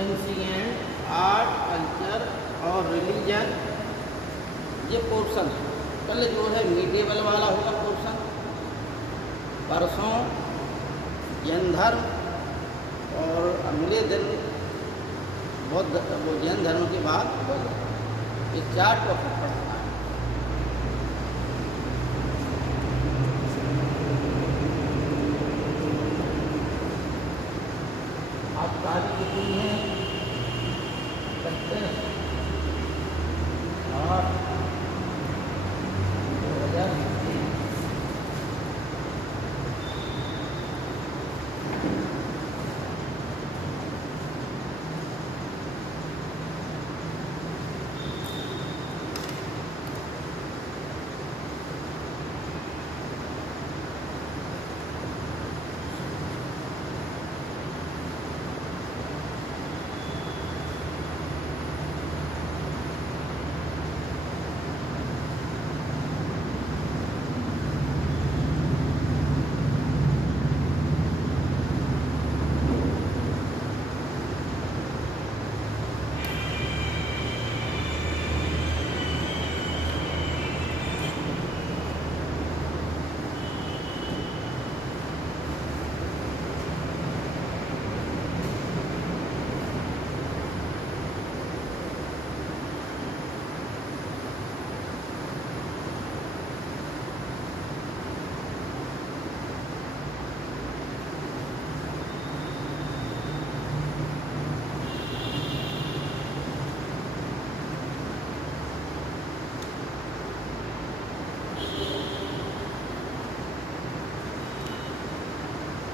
Ancient art culture और religion, ये portion है। कल जो है मीडिएवल वाला होगा पोर्शन, परसों जैन धर्म और अगले दिन बौद्ध वो जैन धर्म के बाद बुद्ध, ये 4 टॉपिक पढ़ना है। आप तारीख कितनी है? 31/8/2023।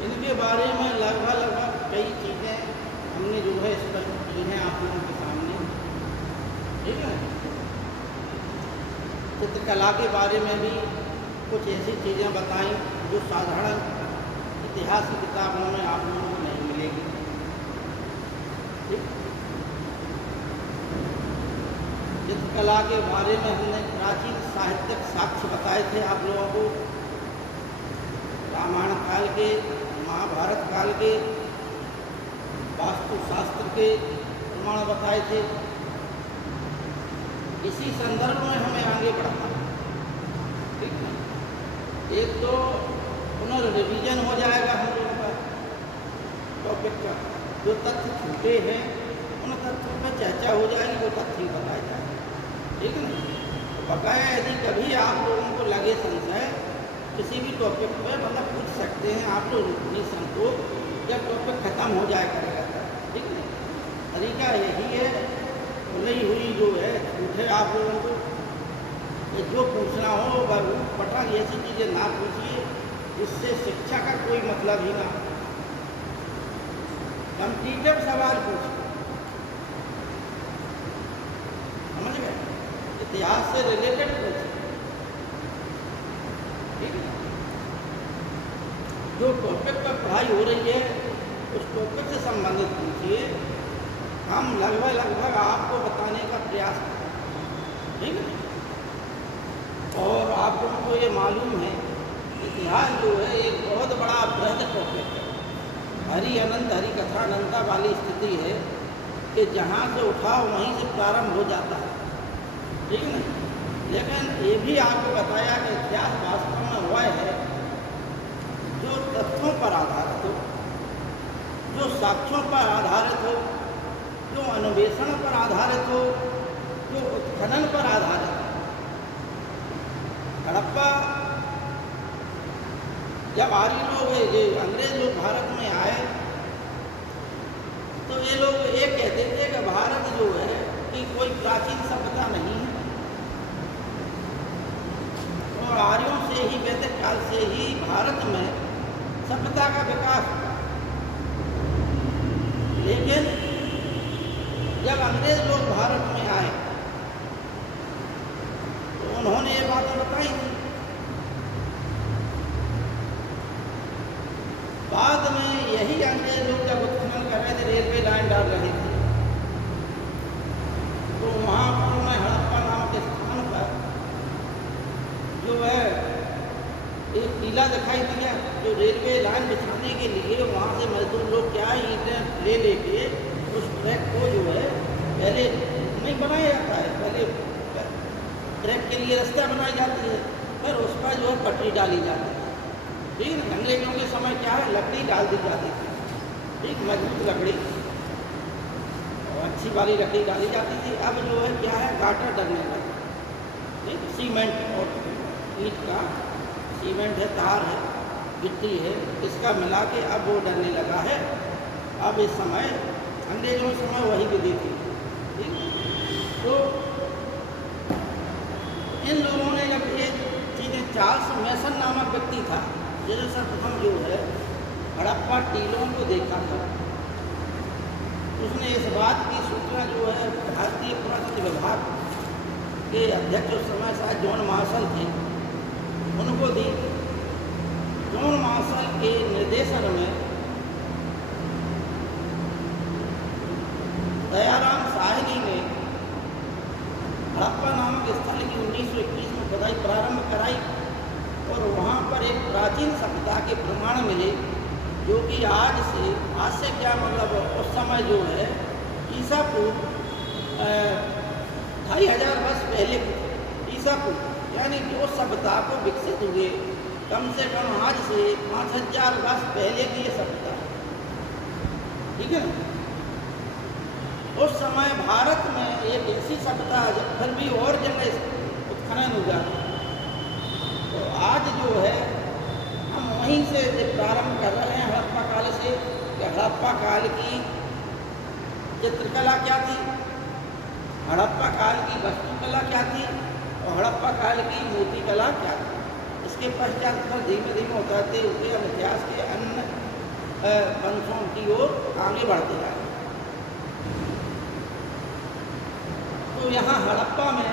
इनके बारे में लगभग कई चीज़ें हमने जो है स्पष्ट की हैं आप लोगों के सामने, ठीक है। चित्रकला के बारे में भी कुछ ऐसी चीज़ें बताई जो साधारण इतिहास की किताबों में आप लोगों को नहीं मिलेगी, ठीक। चित्रकला के बारे में हमने प्राचीन साहित्यिक साक्ष्य बताए थे आप लोगों को, रामायण काल के, महाभारत काल के, वास्तुशास्त्र के प्रमाण बताए थे। इसी संदर्भ में हमें आगे बढ़ना है, ठीक है। एक तो पुनर्रिवीजन हो जाएगा हम लोगों का टॉपिक का, जो तथ्य छूटे हैं उन तथ्यों पर चर्चा हो जाएगी, वो तथ्य बताए जाएंगे, ठीक है ना। बकाया यदि कभी आप लोगों को लगे संशय किसी भी टॉपिक पर, मतलब पूछ सकते हैं आप लोग निसंकोच, जब टॉपिक खत्म हो जाए करेगा, ठीक है। तरीका यही है, खुली हुई जो है पूछे आप लोगों को, ये जो पूछना हो वह पटक ऐसी चीज़ें ना पूछिए जिससे शिक्षा का कोई मतलब ही ना। कम्पिटिटिव सवाल पूछिए, समझ गए, इतिहास से रिलेटेड पूछिए, ठीक है। जो टॉपिक पर पढ़ाई हो रही है उस टॉपिक से संबंधित पूछिए, हम लगभग आपको बताने का प्रयास करें, ठीक है। और आप लोगों को ये मालूम है इतिहास जो है एक बहुत बड़ा बृहद टॉपिक है, हरि अनंत हरि कथा अनंता वाली स्थिति है कि जहाँ से उठाओ वहीं से प्रारंभ हो जाता है, ठीक है ना। लेकिन ये भी आपको बताया कि इतिहास वास्तव में हुआ है जो तथ्यों पर आधारित हो, जो साक्ष्यों पर आधारित हो, जो अन्वेषण पर आधारित हो, जो उत्खनन पर आधारित हो। हड़प्पा जब आर्य लोग ये अंग्रेज लोग भारत में आए तो ये लोग ये कहते थे कि भारत जो है कि कोई प्राचीन सभ्यता नहीं है, और आर्यों से ही, वैदिक काल से ही भारत में सभ्यता का विकास हुआ। लेकिन जब अंग्रेज लोग भारत में आए तो उन्होंने ये बातें बताई थी। बाद में यही अंग्रेज लोग जब उत्खनन कर रहे थे, रेलवे लाइन डाल रहे थे, तो वहाँ पर उन्हें हड़प्पा नाम के स्थान पर जो है एक टीला दिखाई दिया, जो रेलवे लाइन बिछाने के लिए वहाँ से मजदूर लोग क्या ईंटें ले लेके उस ट्रैक को जो है पहले नहीं बनाया जाता है, पहले ट्रैक के लिए रास्ता बनाई जाती है, फिर उस पर जो है पटरी डाली जाती है। ठीक है ना, अंग्रेजों के समय क्या है, लकड़ी डाल दी जाती थी, ठीक, मजबूत लकड़ी और अच्छी वाली लकड़ी डाली जाती थी। अब जो है क्या है, गाटर डलने लगा, ठीक, सीमेंट और ईंट का, सीमेंट है, तार है, गिट्टी है, इसका मिला के अब वो डलने लगा है। अब इस समय अंग्रेजों के समय वही विधि थी, ठीक। तो इन लोगों ने जब ये चीज़ें, चार्ल्स मैसन नामक व्यक्ति था जिसने सर्वप्रथम जो है हड़प्पा टीलों को देखा था, उसने इस बात की सूचना जो है भारतीय पुरातत्व विभाग के अध्यक्ष उस समय शायद जॉन मार्शल थे, उनको दी। जॉन मार्शल के निर्देशन में दयाराम साहनी ने हड़प्पा नामक स्थल की 1921 में खुदाई प्रारंभ कराई और वहाँ पर एक प्राचीन सभ्यता के प्रमाण मिले, जो कि आज से क्या मतलब उस समय जो है ईसा पूर्व 2500 वर्ष पहले ईसा पूर्व, यानी जो सभ्यता को विकसित हुए कम से कम आज से 5000 वर्ष पहले की ये सभ्यता, ठीक है ना। उस समय भारत में एक ऐसी सभ्यता जब फिर भी और जगह उत्खनन हुआ, तो आज जो है हम वहीं से प्रारंभ कर रहे हैं हड़प्पा काल से। हड़प्पा काल की चित्रकला क्या थी, हड़प्पा काल की वास्तुकला क्या थी और हड़प्पा काल की मूर्तिकला क्या थी। इसके पश्चात फिर धीमे धीमे उतरते हुए हम इतिहास के अन्य वंशों की ओर आगे बढ़ते जाए। तो यहाँ हड़प्पा में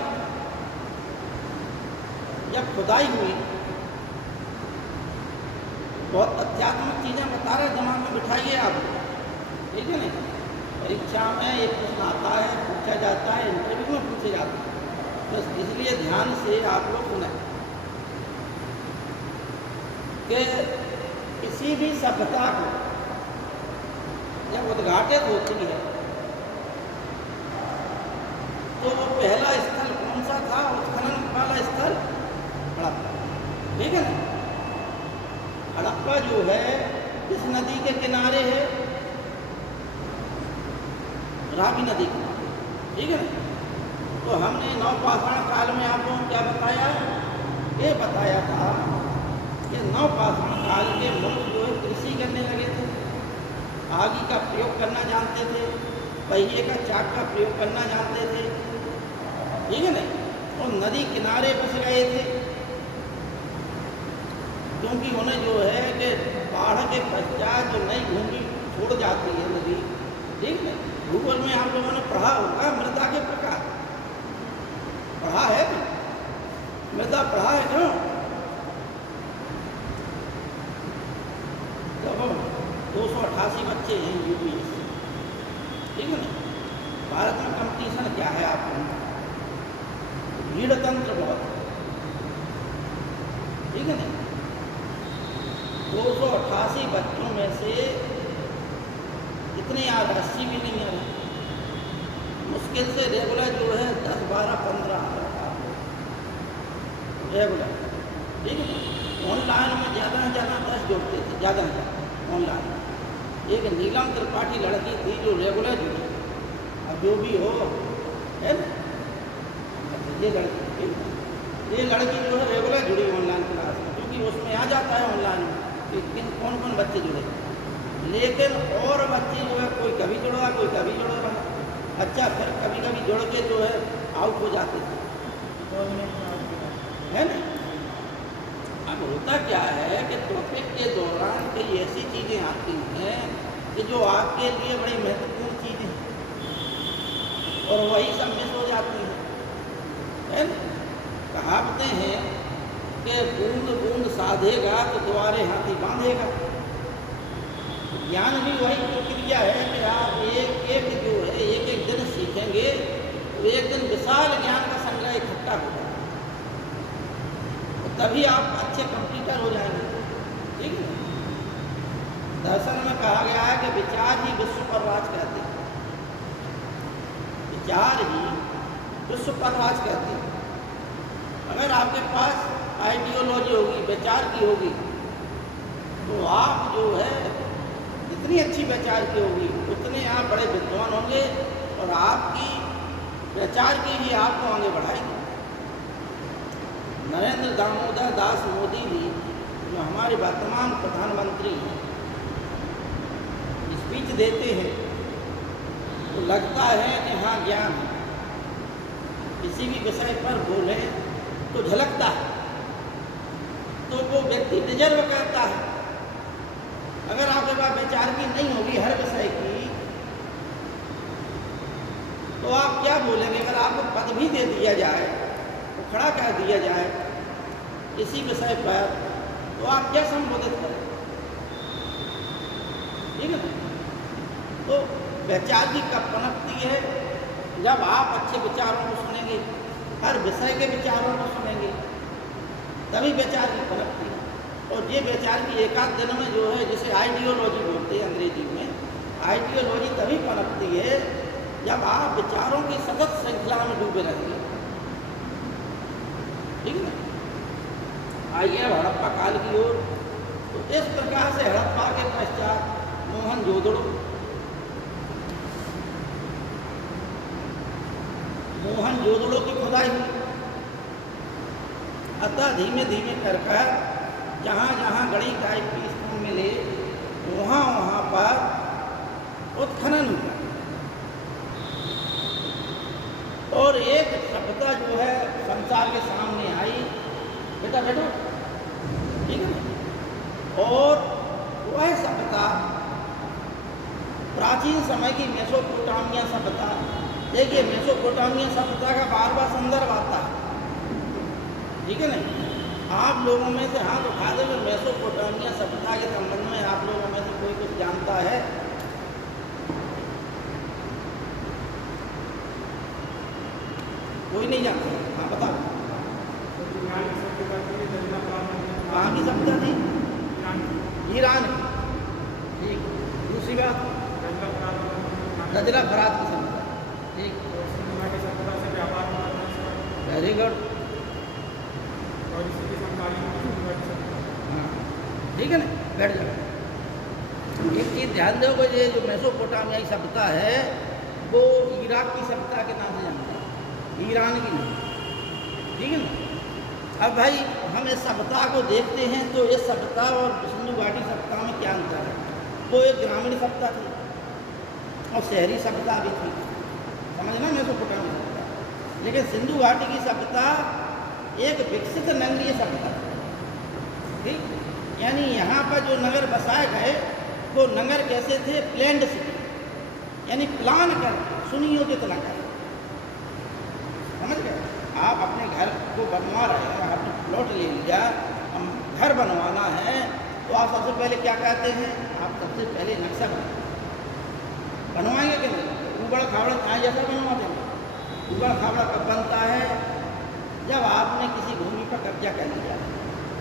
जब खुदाई हुई, बहुत तथ्यात्मक चीज़ें बता रहे, दिमाग में बिठाइए आप, ठीक है ना। परीक्षा में एक प्रश्न आता है, पूछा जाता है, इंटरव्यू में पूछे जाते हैं, बस इसलिए ध्यान से आप लोग सुने कि किसी भी सभ्यता को जब उद्घाटित होती है तो वो पहला स्थल कौन सा था, उत्खनन वाला स्थल हड़प्पा, ठीक है ना। हड़प्पा जो है इस नदी के किनारे है, रावी नदी के, ठीक है ना। तो हमने नवपाषाण काल में आप लोगों को क्या बताया, ये बताया था कि नवपाषाण काल के मनुष्य जो है कृषि करने लगे थे, आगी का प्रयोग करना जानते थे, पहिए का चाक का प्रयोग करना जानते थे, ठीक है ना। और नदी किनारे बस गए थे, क्योंकि उन्हें जो है कि बाढ़ के पश्चात जो नई भूमि छोड़ जाती है नदी, ठीक है। भूगोल में आप लोगों ने पढ़ा होगा मृदा के प्रकार, पढ़ा है ना, मृदा पढ़ा है क्यों, देखो 288 बच्चे हैं यूपीएस, ठीक है ना। भारत में कंपटीशन क्या है आपको, भीड़ तंत्र बहुत, ठीक है ना। 288 बच्चों में से इतने याद 80 भी नहीं आ रहे, मुश्किल से रेगुलर जो है 10, 12, 15 रेगुलर, ठीक है। ऑनलाइन में ज़्यादा से ज़्यादा 10 जोड़ते थे, ज़्यादा से ज़्यादा ऑनलाइन। एक नीलम त्रिपाठी लड़की थी जो रेगुलर जुड़ी, अब जो भी हो है ना, ये लड़की जो है रेगुलर जुड़ी ऑनलाइन क्लास में, क्योंकि उसमें आ जाता है ऑनलाइन में कि कौन कौन बच्चे जुड़े। लेकिन और बच्चे जो है कोई कभी जुड़ रहा, कोई कभी जुड़ रहा, अच्छा फिर कभी कभी जुड़ के जो है आउट हो जाते थे, है ना। अब होता क्या है कि टॉपिक के दौरान कई ऐसी चीज़ें आती हैं कि जो आपके लिए बड़ी महत्वपूर्ण चीज़ें हैं और वही सब मिस हो जाती है ना। कहावतें हैं कि बूंद बूंद साधेगा तो द्वारे हाथी बांधेगा। ज्ञान भी वही प्रक्रिया है कि आप एक एक जो है एक एक दिन सीखेंगे तो एक दिन विशाल ज्ञान का संग्रह इकट्ठा होगा, तो तभी आप अच्छे कंप्यूटर हो जाएंगे, ठीक है। दर्शन में कहा गया है कि विचार ही विश्व पर राज करते हैं, विचार ही विश्व पर राज करते हैं। अगर आपके पास आइडियोलॉजी होगी, विचार की होगी, तो आप जो है जितनी अच्छी विचार की होगी उतने आप बड़े विद्वान होंगे और आपकी विचार की ही आपको आगे बढ़ाएगी। नरेंद्र दामोदर दास मोदी भी जो हमारे वर्तमान प्रधानमंत्री हैं, स्पीच देते हैं तो लगता है कि हाँ ज्ञान है, किसी भी विषय पर बोले तो झलकता है, तो वो व्यक्ति डिजर्व करता है। अगर आपके पास विचार की नहीं होगी हर विषय की, तो आप क्या बोलेंगे? अगर आपको पद भी दे दिया जाए, तो खड़ा कर दिया जाए इसी विषय पर, तो आप क्या संबोधित करें? ठीक है। तो विचार की कब पनपती है? जब आप अच्छे विचारों को सुनेंगे, हर विषय के विचारों को सुनेंगे, तभी विचार की पनपती है। और ये विचार की एकाध दिन में जो है, जिसे आइडियोलॉजी बोलते हैं अंग्रेजी में, आइडियोलॉजी तभी पनपती है जब आप विचारों की सतत श्रृंखला में डूबे रहेंगे। ठीक है ना। आइए अब हड़प्पा काल की ओर। तो इस प्रकार से हड़प्पा के पश्चात मोहनजोदड़ो की खुदाई हुई। अतः धीमे धीमे कर जहाँ जहाँ गणित टाइप की स्थान मिले वहाँ वहाँ पर उत्खनन हुआ और एक सभ्यता जो है संसार के सामने आई। बेटा बैठो, ठीक है ना। और वह सभ्यता प्राचीन समय की मेसोपोटामिया सभ्यता। देखिए, मेसोपोटामिया सभ्यता का बार बार संदर्भ आता है, ठीक है ना। आप लोगों में से हाथ उठा दे, मेसोपोटामिया सभ्यता के संबंध में आप लोगों में से कोई कुछ जानता है? कोई नहीं जानता? हाँ बताओ। कहाँ की सभ्यता थी? ईरान। ठीक। दूसरी बात, नजरा फरात की सभ्यता। ठीक, वेरी गुड। हाँ, ठीक है ना। बैठ जाओ। एक चीज़ ध्यान दोगे, ये जो मेसोपोटामियाई सभ्यता है वो इराक की सभ्यता के नाम से जानते हैं, ईरान की नहीं। ठीक है ना। अब भाई हम इस सभ्यता को देखते हैं तो इस सभ्यता और सिंधु घाटी सभ्यता में क्या अंतर है? वो एक ग्रामीण सभ्यता थी और शहरी सभ्यता भी थी, समझना, मेसोपोटामिया सभ्यता। लेकिन सिंधु घाटी की सभ्यता एक विकसित नगरीय सभ्यता थी। ठीक, यानी यहाँ पर जो नगर बसाए गए वो नगर कैसे थे? प्लेन्ड सिटी, यानी प्लान कर सुनियोजित नगर। समझ गए? आप अपने घर को बनवा रहे हैं, आपने प्लॉट ले लिया, हम घर बनवाना है, तो आप सबसे पहले क्या कहते हैं? आप सबसे पहले नक्शा बनवाएंगे कि नहीं? ऊबड़ खाबड़ कहाँ जैसा बनवा देंगे? ऊबड़ खाबड़ कब बनता है? जब आपने किसी भूमि पर कब्जा कर लिया।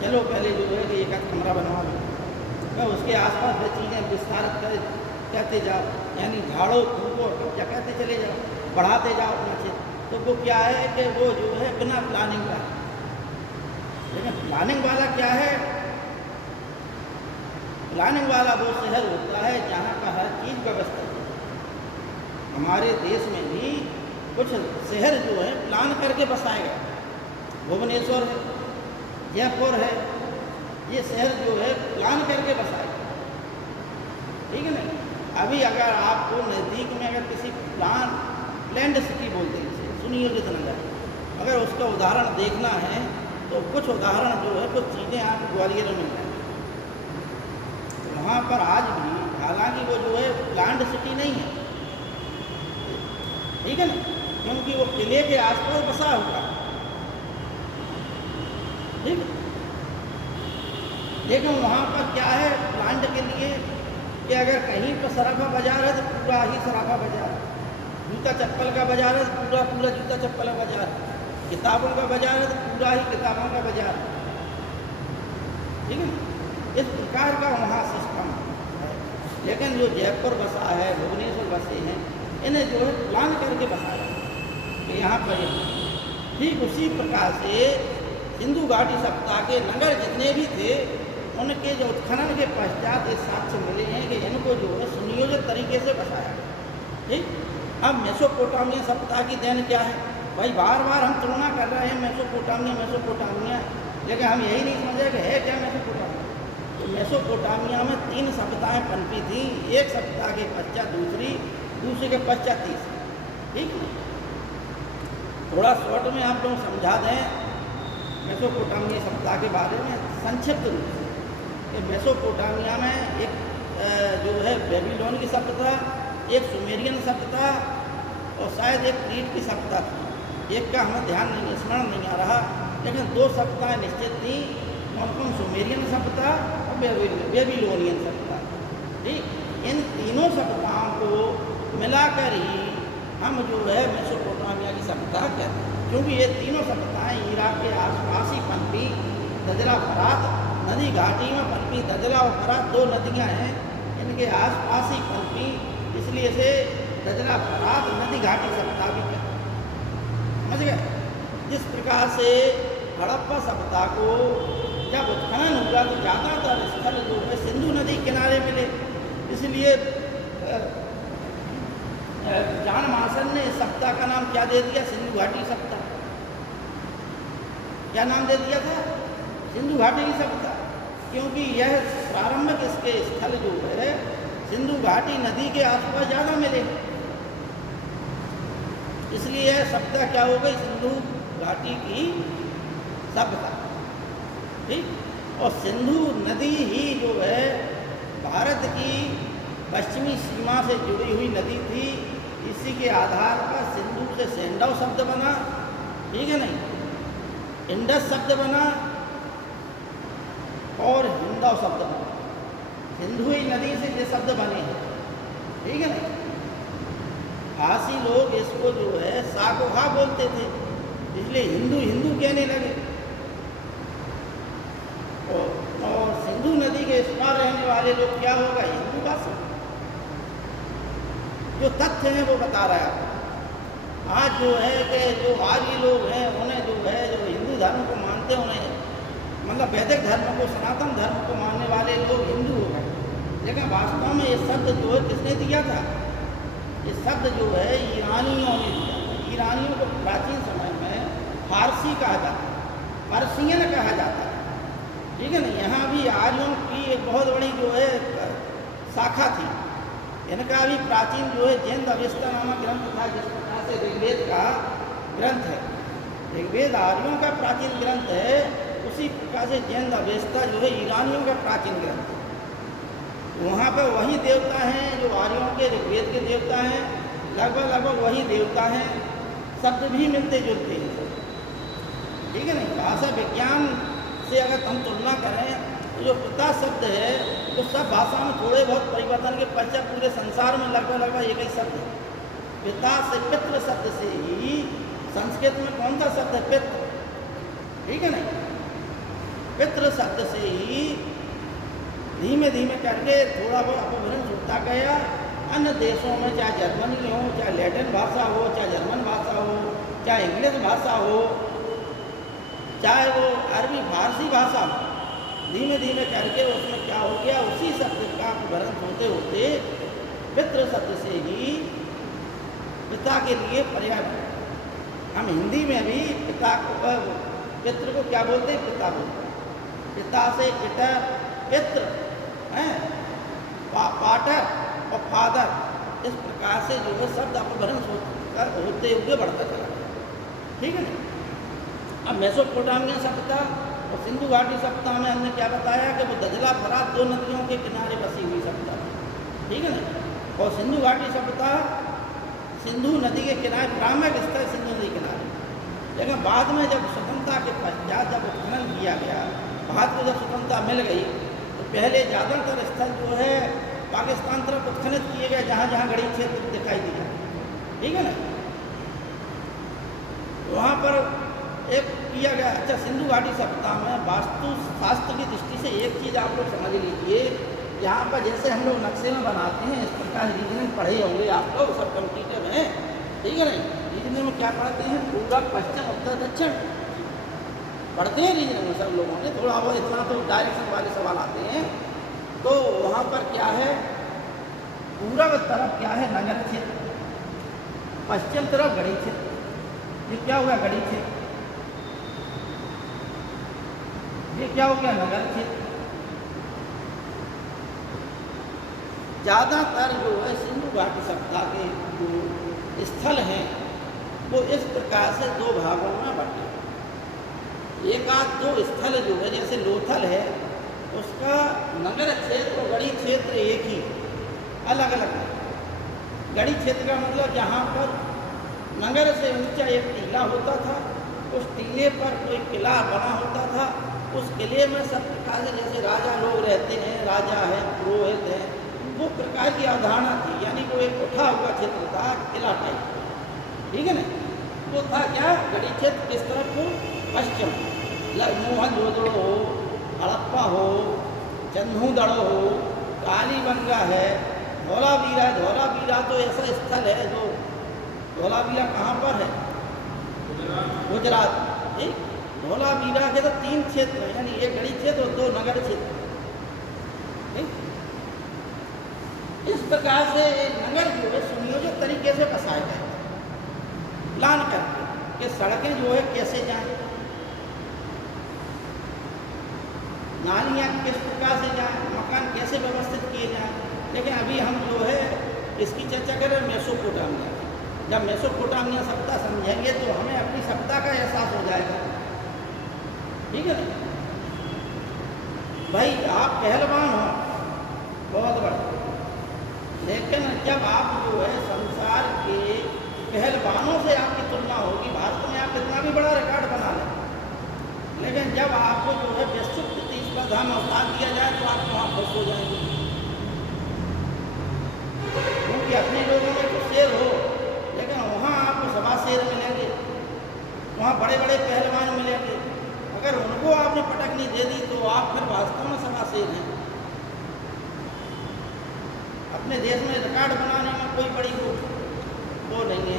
चलो पहले जो है कि एक आध कमरा बनवा लो, तो उसके आसपास वे चीज़ें विस्तारित करते जाओ, यानी झाड़ो फूको कब्जा करते चले जाओ, बढ़ाते जाओ अपना क्षेत्र। तो वो क्या है कि वो जो है बिना प्लानिंग का। लेकिन प्लानिंग वाला क्या है? प्लानिंग वाला वो शहर होता है जहाँ का हर चीज़ व्यवस्थित है। हमारे देश में भी कुछ शहर जो है प्लान करके बसाए गए। भुवनेश्वर है, जयपुर है, ये शहर जो है प्लान करके बसाए गए। ठीक है ना। अभी अगर आपको नज़दीक में अगर किसी प्लेन्ड सिटी बोलते हैं, सुनियोजित नगर, अगर उसका उदाहरण देखना है तो कुछ उदाहरण जो है, कुछ चीज़ें आपको ग्वालियर में मिल जाएंगी। तो वहाँ पर आज भी, हालांकि वो जो है प्लान्ड सिटी नहीं है, ठीक है ना, क्योंकि वो किले के आसपास बसा हुआ है। ठीक है। लेकिन वहाँ पर क्या है प्लांट के लिए कि अगर कहीं पर सराफा बाजार है तो पूरा ही सराफा बाजार है, जूता चप्पल का बाजार है तो पूरा जूता चप्पल का बाजार है, किताबों का बाजार है तो पूरा ही किताबों का बाजार है। ठीक है। इस प्रकार का वहाँ सिस्टम है। लेकिन जो जयपुर बसा है, भुवनेश्वर बसे हैं, इन्हें जो है प्लान करके बसाया। यहाँ पर ठीक उसी प्रकार से सिंधु घाटी सप्ताह के नगर जितने भी थे उनके जो उत्खनन के पश्चात ये साक्ष्य मिले हैं कि इनको जो है सुनियोजित तरीके से बसाया गया। ठीक। अब मेसोपोटामिया सप्ताह की देन क्या है भाई? बार बार हम तुलना कर रहे हैं मेसोपोटामिया, लेकिन हम यही नहीं समझे कि है क्या मेसोपोटामिया। तो मेसोपोटामिया में 3 सप्ताहें पनपी थी, एक सप्ताह के पश्चात दूसरे के पश्चात तीसरी। ठीक है, थोड़ा शॉर्ट में आप लोग समझा दें मेसोपोटामिया सप्ताह के बारे में संक्षिप्त रूप से कि मेसोपोटामिया में एक जो है बेबीलोन की सभ्यता, एक सुमेरियन सभ्यता और शायद एक क्रीट की सभ्यता थी। एक का हमें ध्यान नहीं, स्मरण नहीं आ रहा, लेकिन 2 सभ्यताएँ निश्चित थी, कौन सुमेरियन सभ्यता और बेबीलोनियन सभ्यता। ठीक, इन तीनों सभ्यताओं को मिलाकर ही हम जो है मेसोपोटामिया की सभ्यता कहते हैं, क्योंकि ये तीनों सभ्यताएँ इराक के आसपास ही पनपी। दजला फरात नदी घाटी में पनपी, दजला और फरात 2 नदियाँ हैं, इनके आसपास ही पनपी, इसलिए इसे दजला फरात नदी घाटी सभ्यता भी कहते हैं। समझ गए? जिस प्रकार से हड़प्पा सभ्यता को जब उत्खनन हुआ तो ज़्यादातर स्थल जो है सिंधु नदी किनारे मिले, इसलिए जॉन मार्शल ने इस सप्ताह का नाम क्या दे दिया? सिंधु घाटी सप्ताह। क्या नाम दे दिया था? सिंधु घाटी की सप्ताह, क्योंकि यह प्रारंभिक इसके स्थल जो है सिंधु घाटी नदी के आसपास ज़्यादा मिले, इसलिए यह सप्ताह क्या हो गई? सिंधु घाटी की सभ्यता। ठीक, और सिंधु नदी ही जो है भारत की पश्चिमी सीमा से जुड़ी हुई नदी थी। इसी के आधार पर सिंधु से सेंडव शब्द बना, ठीक है नहीं, इंडस शब्द बना और हिंदव शब्द बना। सिंधु ही नदी से ये शब्द बने हैं, ठीक है नहीं। फारसी लोग इसको जो है साकोहा बोलते थे, इसलिए हिंदू कहने लगे। और सिंधु नदी के इस पार रहने वाले लोग क्या होगा? हिंदू भाषा। जो तथ्य हैं वो बता रहा है। आज जो है कि जो आर्य लोग हैं उन्हें जो है जो हिंदू धर्म को मानते हैं, उन्हें मतलब वैदिक धर्म को, सनातन धर्म को मानने वाले लोग हिंदू हो गए, लेकिन वास्तव में ये शब्द जो है किसने दिया था? ये शब्द जो है ईरानियों ने दिया। ईरानियों को प्राचीन समय में फारसी कहा जाता, पर्शियन कहा जाता, ठीक है ना। यहाँ भी आर्यों की एक बहुत बड़ी जो है शाखा थी। इनका भी प्राचीन जो है जैन अवेस्ता नामक ग्रंथ था, जिस प्रकार से ऋग्वेद का ग्रंथ है। ऋग्वेद आर्यों का प्राचीन ग्रंथ है, उसी प्रकार से जैन अवेस्ता जो है ईरानियों का प्राचीन ग्रंथ है। वहाँ पर वही देवता हैं जो आर्यों के ऋग्वेद के देवता हैं, लगभग वही देवता हैं, शब्द भी मिलते जुलते हैं, ठीक है नहीं। भाषा विज्ञान से अगर हम तुलना करें तो जो पिता शब्द है तो सब भाषा में थोड़े बहुत परिवर्तन के पश्चात पूरे संसार में लगभग एक ही शब्द है। पिता से पितृ शब्द से ही संस्कृत में कौन सा शब्द है? पितृ, ठीक है नहीं। पितृ शब्द से ही धीमे धीमे करके थोड़ा बहुत अपभ्रंश होता गया। अन्य देशों में चाहे जर्मनी हो, चाहे लैटिन भाषा हो, चाहे जर्मन भाषा हो, चाहे इंग्लिश भाषा हो, चाहे वो अरबी फारसी भाषा हो, धीमे धीमे करके उसमें क्या हो गया? उसी शब्द का अपभ्रंश होते होते पितृ शब्द से ही पिता के लिए पर्याय बना। हम हिंदी में भी पिता को, पितृ को क्या बोलते हैं? पिता बोलते हैं। पिता से पितर, पितृ हैं, पाटर और फादर, इस प्रकार से जो है शब्द अपभ्रंश होते हुए बढ़ता चला गया, ठीक है ना। अब मेसोपोटामिया सभ्यता और सिंधु घाटी सभ्यता में हमने क्या बताया कि वो दजला फरात 2 नदियों के किनारे बसी हुई सभ्यता, ठीक है ना। और सिंधु घाटी सभ्यता सिंधु नदी के किनारे, प्रारंभिक स्थल सिंधु नदी किनारे, लेकिन बाद में जब स्वतंत्रता के पश्चात जब उत्खनन किया गया, भारत को जब स्वतंत्रता मिल गई तो पहले ज़्यादातर स्थल जो है पाकिस्तान तरफ उत्खनित किए गए, जहाँ जहाँ गढ़ी क्षेत्र दिखाई दिया, ठीक है ना, वहाँ पर एक किया गया। अच्छा, सिंधु घाटी सभ्यता में वास्तु शास्त्र की दृष्टि से एक चीज़ आप लोग समझ लीजिए, यहाँ पर जैसे हम लोग नक्शे में बनाते हैं, इस प्रकार रीजनिंग पढ़े होंगे आप लोग, सब कम्प्यूटर में, ठीक है नहीं। रीजन में क्या पढ़ते हैं? पूरब, पश्चिम, उत्तर, दक्षिण पढ़ते हैं रीजन में सब लोगों ने। थोड़ा बहुत इतना तो डायरेक्शन वाले सवाल आते हैं। तो वहाँ पर क्या है, पूरब तरफ क्या है? नगर क्षेत्र। पश्चिम तरफ गढ़ी क्षेत्र। ये क्या हो गया? गढ़ी क्षेत्र। ये क्या हो गया? नगर क्षेत्र। ज़्यादातर जो है सिंधु घाटी सभ्यता के जो स्थल हैं वो इस प्रकार से दो भागों में बटे। एक आध दो स्थल जो है, जैसे लोथल है, उसका नगर क्षेत्र और गढ़ी क्षेत्र एक ही, अलग अलग है। गढ़ी क्षेत्र का मतलब जहाँ पर नगर से ऊंचा एक टीला होता था, उस टीले पर कोई किला बना होता था। उस किले में सब प्रकार से जैसे राजा लोग रहते हैं, राजा है, पुरोहित है, वो प्रकार की अवधारणा थी। यानी वो एक उठा हुआ क्षेत्र था, किला टाइप, ठीक है ना। वो था क्या? गढ़ी क्षेत्र। किस तरफ को? पश्चिम। मोहनजोदड़ो हो, हड़प्पा हो, चंदूदड़ो हो, कालीबंगा है, धौलावीरा। धौलावीरा तो ऐसा स्थल है जो, धौलावीरा कहाँ पर है? गुजरात। ठीक। धौलावीरा के तो 3 क्षेत्र हैं, यानी एक गढ़ी क्षेत्र और 2 नगर क्षेत्र। ठीक। इस प्रकार से नगर जो है सुनियोजित तरीके से बसाए गए, प्लान करके कि सड़कें जो है कैसे जाएं, नालियाँ किस प्रकार से जाएं, मकान कैसे व्यवस्थित किए जाएं। लेकिन अभी हम जो है इसकी चर्चा कर रहे हैं मेसोपोटामिया की। जब मेसोपोटामिया सभ्यता समझेंगे तो हमें अपनी सभ्यता का एहसास हो जाएगा, ठीक है ना। भाई आप पहलवान हो, बहुत बड़ा, लेकिन जब आप जो है संसार के पहलवानों से आपकी तुलना होगी, भारत में आप कितना भी बड़ा रिकॉर्ड बना लें, लेकिन जब आपको जो है वैश्विक प्रतिस्पर्धा में उतार दिया जाए तो आप वहाँ खुश हो जाएंगे। क्योंकि अपने लोगों में तो शेर हो, लेकिन वहाँ आपको सवा शेर मिलेंगे, वहाँ बड़े बड़े पहलवान मिलेंगे। अगर उनको आपने पटकनी दे दी तो आप फिर वास्तव में सवा शेर हैं। अपने देश में रिकॉर्ड बनाने में कोई बड़ी वो नहीं है।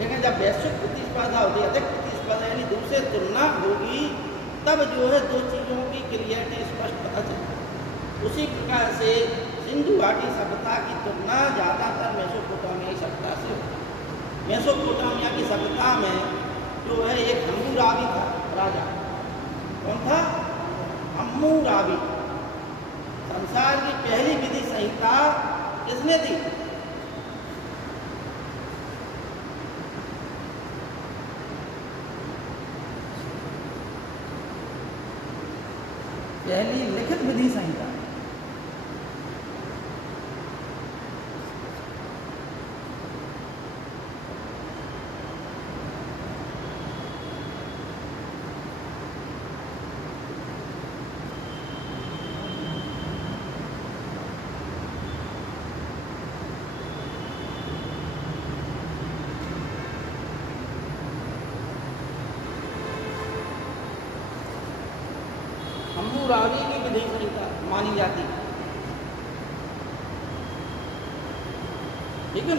लेकिन जब वैश्विक प्रतिस्पर्धा होती है, अधिक प्रतिस्पर्धा यानी दूसरे तुलना होगी, तब जो है दो चीज़ों की क्लियरिटी स्पष्ट पता चलती। उसी प्रकार से सिंधु घाटी सभ्यता की तुलना ज़्यादातर मेसोपोटामियाई सभ्यता से होती। मेसोपोटामिया की सभ्यता में जो है एक हम्मुराबी था राजा। कौन था? हम्मुराबी। संसार की पहली विधि संहिता किसने दी? पहली लिखित विधि संहिता हम्मुराबी की विधि संहिता मानी जाती है, ठीक है।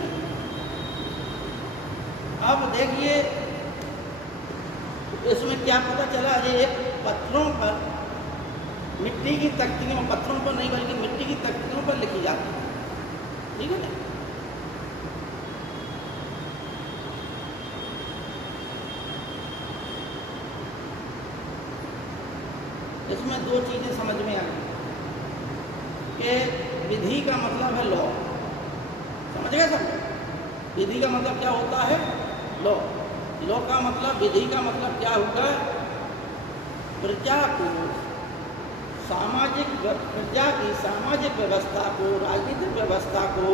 अब देखिए इसमें क्या पता चला। ये एक पत्थरों पर, मिट्टी की तख्तियों, पत्थरों पर नहीं बल्कि मिट्टी की तख्तियों पर लिखी जाती है, ठीक है ना। इसमें दो चीज़ें समझ में आ गई कि विधि का मतलब है लॉ। समझ गए सब? विधि का मतलब क्या होता है? लॉ। लॉ का मतलब, विधि का मतलब क्या होगा? प्रजा को प्रजा की सामाजिक व्यवस्था को, राजनीतिक व्यवस्था को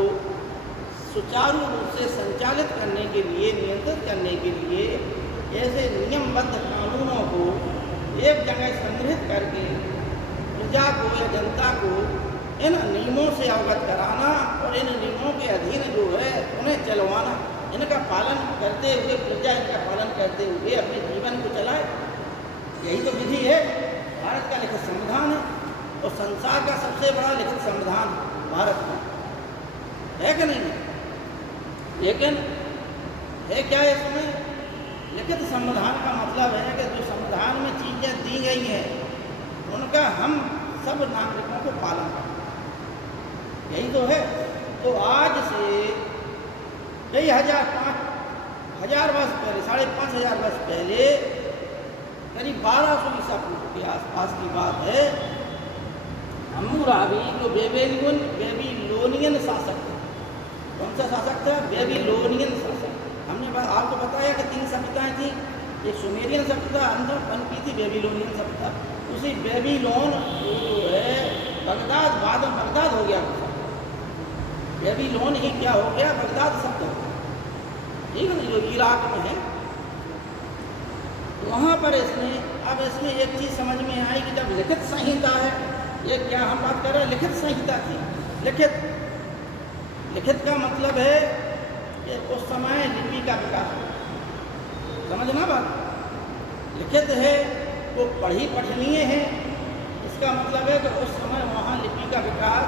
सुचारू रूप से संचालित करने के लिए, नियंत्रित करने के लिए ऐसे नियमबद्ध कानूनों को एक जगह संग्रहित करके प्रजा को या जनता को इन नियमों से अवगत कराना और इन नियमों के अधीन जो है उन्हें चलवाना, इनका पालन करते हुए प्रजा इनका पालन करते हुए अपने जीवन को चलाए। यही तो विधि है। भारत का लिखित संविधान है और संसार का सबसे बड़ा लिखित संविधान भारत का है कि नहीं? लेकिन है क्या इसमें? लिखित संविधान का मतलब है कि जो संविधान में चीज़ें दी गई हैं उनका हम सब नागरिकों को पालन करें, यही तो है। तो आज से कई हजार वर्ष पहले, 5,500 वर्ष पहले, करीब 1200 ईसा पूर्व के आसपास की बात है, हम्मुराबी जो बेबीलोनियन शासक थे। कौन सा शासक था? बेबीलोनियन शासक। हमने आपको बताया कि 3 सभ्यताएं थी, एक सुमेरियन सभ्यता, अंदर पनपी थी बेबीलोनियन सभ्यता। उसी बेबीलोन जो है बगदाद, बाद में बगदाद हो गया, बेबीलोन ही क्या हो गया, बगदाद शब्द हो गया, ठीक है ना, जो इराक में है। वहाँ पर इसमें एक चीज़ समझ में आई कि जब लिखित संहिता है, ये क्या हम बात कर रहे हैं, लिखित संहिता थी। लिखित का मतलब है कि उस समय लिपि का विकास, समझना बात, लिखित है वो पढ़ी पठनीय है, इसका मतलब है कि उस समय वहाँ लिपि का विकास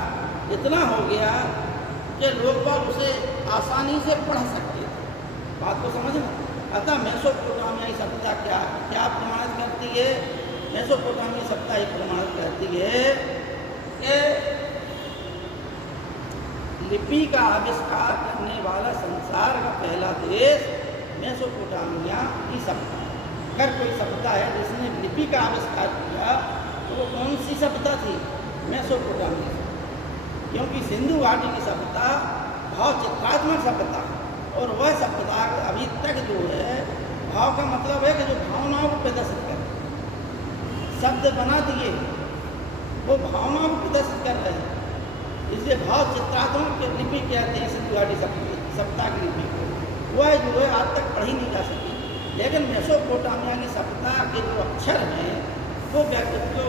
इतना हो गया कि लोग बाग उसे आसानी से पढ़ सकते थे। बात को समझना। अतः मेसोपोटामियाई सभ्यता क्या प्रमाणित करती है? मेसोपोटामियाई सभ्यता ये प्रमाणित करती है कि लिपि का आविष्कार करने वाला संसार का पहला देश मेसोपोटामिया की सभ्यता। अगर कोई सभ्यता है जिसने लिपि का आविष्कार किया तो वो कौन सी सभ्यता थी? मेसोपोटामिया। क्योंकि सिंधु घाटी की सभ्यता बहुत चित्रात्मक सभ्यता है, और वह सभ्यता अभी तक जो है, भाव का मतलब है कि जो भावनाओं को प्रदर्शित कर, शब्द बना दिए, वो भावनाओं को प्रदर्शित कर रहे हैं, इसलिए भाव चित्रात्मक लिपि कहते हैं सिंधु घाटी सभ्यता की लिपि को। वह जो है आज तक पढ़ी नहीं जा सकी। लेकिन मेसोपोटामिया की सभ्यता के जो अक्षर हैं वो जो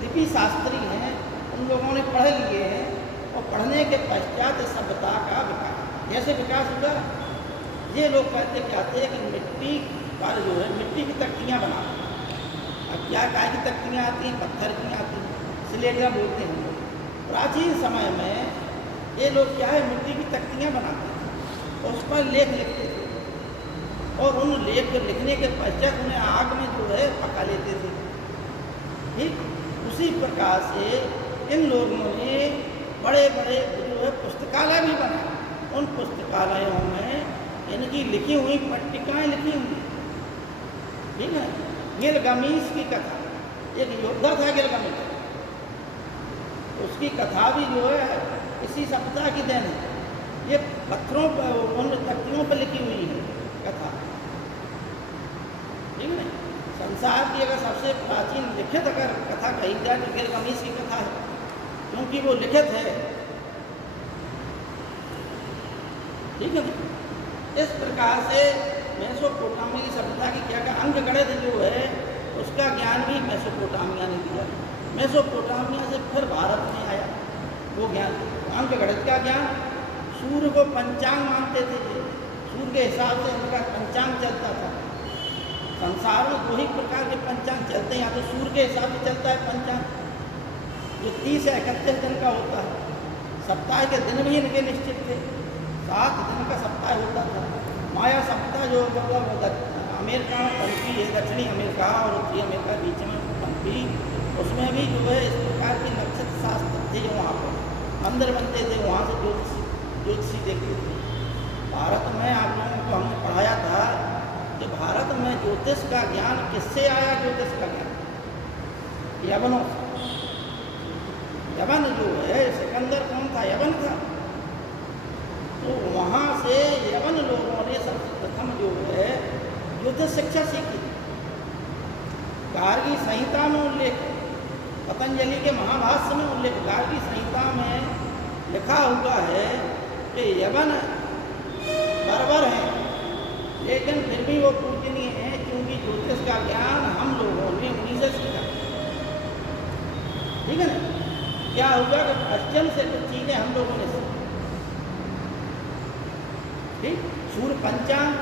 लिपि शास्त्री हैं उन लोगों ने पढ़ लिए हैं, और पढ़ने के पश्चात सभ्यता का विकास, कैसे विकास हुआ, ये लोग कहते हैं कि मिट्टी का जो है, मिट्टी की तख्तियाँ बनाते हैं। अब क्या काय की तख्तियाँ आती हैं? पत्थर की आती हैं, सिलेटा बोलते हैं लोग। प्राचीन समय में ये लोग क्या है, मिट्टी की तख्तियाँ बनाते हैं और उस पर लेख लिखते थे, और उन लेख लिखने के पश्चात उन्हें आग में जो है पका लेते थे। ठीक उसी प्रकार से इन लोगों ने बड़े बड़े जो है पुस्तकालय भी बनाए। उन पुस्तकालयों में इनकी लिखी हुई पट्टिकाएँ लिखी हुई, ठीक है। गिलगामेश की कथा, एक योद्धा था गिलगामेश, उसकी कथा भी जो है इसी सभ्यता की देन है। ये पत्थरों पर, उन तख्तियों पर लिखी हुई है कथा, ठीक है। संसार की अगर सबसे प्राचीन लिखित अगर कथा कही जाए तो गिलगामेश की कथा है, क्योंकि वो लिखित है, ठीक है। इस प्रकार से मेसोपोटामिया की सभ्यता की क्या अंकगणित जो है उसका ज्ञान भी मेसोपोटामिया ने दिया। मेसोपोटामिया से फिर भारत में आया वो ज्ञान, अंकगणित का ज्ञान। सूर्य को पंचांग मानते थे, सूर्य के हिसाब से उनका पंचांग चलता था। संसार में 2 ही प्रकार के पंचांग चलते हैं, या तो सूर्य के हिसाब से चलता है पंचांग जो 30 या 31 दिन का होता है। सप्ताह के दिन भी इनके निश्चित थे, 7 दिन का सप्ताह होता था। माया सप्ताह जो मतलब अमेरिका में पनपी है, दक्षिणी अमेरिका और उत्तरी अमेरिका बीच में पनपी, उसमें भी जो है इस प्रकार के नक्षत्र शास्त्र थे, जो वहाँ पर मंदिर बनते थे, वहाँ से ज्योतिषी देखते थे। भारत में आप लोगों को हमने पढ़ाया था कि भारत में ज्योतिष का ज्ञान किससे आया? ज्योतिष का ज्ञान यवनों से। यवन जो है, सिकंदर कौन था? यवन था। तो वहाँ से यवन लोगों ने सबसे प्रथम जो है ज्योतिष शिक्षा सीखी। गार्गी संहिता में उल्लेख, पतंजलि के महाभाष्य में उल्लेख, गार्गी संहिता में लिखा हुआ है कि यवन बर्बर हैं, लेकिन फिर भी वो पूजनीय हैं, क्योंकि ज्योतिष का ज्ञान हम लोगों ने उन्हीं से सीखा, ठीक है ना। क्या होगा कि पश्चिम से कुछ चीज़ें हम लोगों ने सीखी, ठीक। सूर्य पंचांग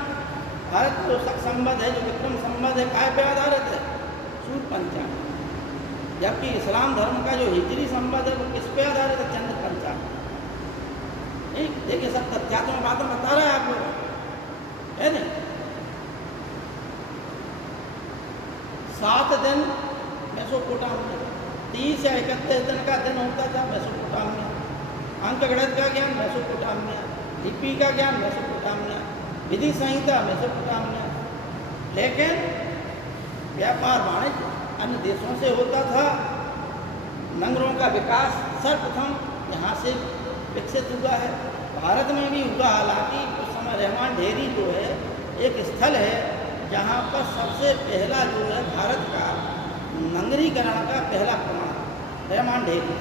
भारत जो संबद्ध है, जो विक्रम संबद्ध है, काय पे आधारित है? सूर्य पंचांग। जबकि इस्लाम धर्म का जो हिजरी संबद्ध है वो किस पे आधारित है? चंद्र पंचांग। ठीक, देखिए सब तथ्यात्मक बातें बता रहा है आप लोग, है नहीं। 7 दिन मेसोपोटामिया, 30 या 31 दिन का दिन होता था मेसोपोटामिया। अंक गणित का ज्ञान मेसोपोटामिया, लिपि का ज्ञान मेसोपोटामिया, विधि संहिता मेसोपोटामिया। लेकिन व्यापार वाणिज्य अन्य देशों से होता था। नगरों का विकास सर्वप्रथम यहाँ से विकसित हुआ है, भारत में भी हुआ। हालांकि उस समय रहमान ढेरी जो है एक स्थल है जहाँ पर सबसे पहला जो है भारत का नगरीकरण का पहला प्रमाण रहमान ढेरी,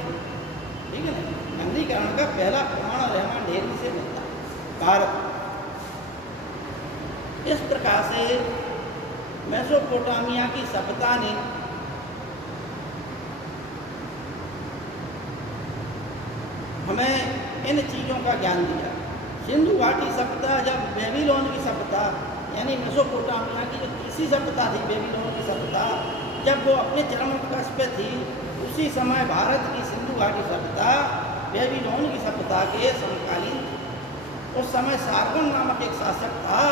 ठीक है ना। नगरीकरण का पहला प्रमाण रहमान ढेरी से मिलता है भारत। इस प्रकार से मेसोपोटामिया की सभ्यता ने हमें इन चीज़ों का ज्ञान दिया। सिंधु घाटी सभ्यता, जब बेबीलोन की सभ्यता यानी मेसोपोटामिया की जो तीसरी सभ्यता थी, बेबीलोन की सभ्यता, जब वो अपने चरम उत्कर्ष पे थी, उसी समय भारत की सिंधु घाटी सभ्यता बेबीलोन की सभ्यता के समकालीन थी। उस समय सार्गन नामक एक शासक था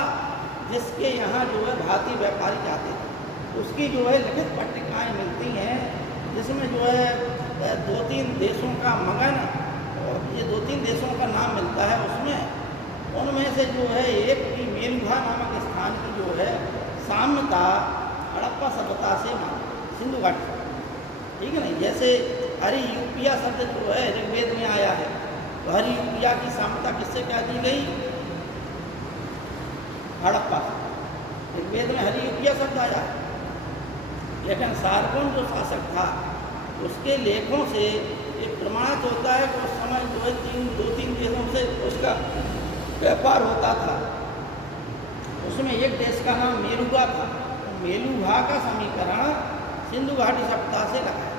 जिसके यहाँ जो है भारतीय व्यापारी जाते थे। उसकी जो है लिखित पट्टिकाएँ मिलती हैं जिसमें जो है 2-3 देशों का मगन, ये 2-3 देशों का नाम मिलता है उसमें। उनमें से जो है एक की मेलुहा नामक स्थान की जो है साम्यता हड़प्पा सभ्यता से सिंधु घाटी, ठीक है ना। जैसे हरि यूपिया शब्द जो है ऋग्वेद में आया है, तो हरि यूपिया की साम्यता किससे क्या दी गई? हड़प्पा। ऋग्वेद में हरि यूपिया शब्द आया है। लेकिन सार्गोन जो शासक था उसके लेखों से ये प्रमाणित होता है कि उस समय जो है 2-3 देशों से उसका व्यापार होता था। उसमें एक देश का नाम मेलुहा था। मेलुहा का समीकरण सिंधु घाटी सभ्यता से लगा है,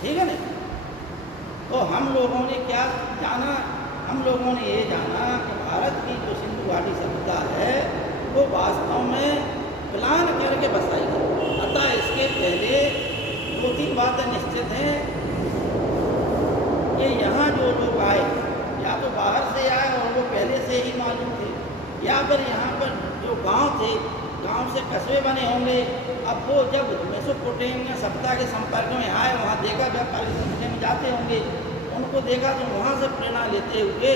ठीक है ना। तो हम लोगों ने क्या जाना? हम लोगों ने ये जाना कि भारत की जो सिंधु घाटी सभ्यता है वो वास्तव में प्लान करके बसाई गई। अतः इसके पहले 2-3 बातें निश्चित हैं कि यहाँ जो लोग आए या तो बाहर से आए और वो पहले से ही मालूम थे, या फिर यहाँ पर जो गांव थे, गांव से कस्बे बने होंगे। अब वो जब मेसोपोटामिया सभ्यता के संपर्क में आए, वहाँ देखा, व्यापारी समझने में जाते होंगे, उनको देखा तो वहाँ से प्रेरणा लेते हुए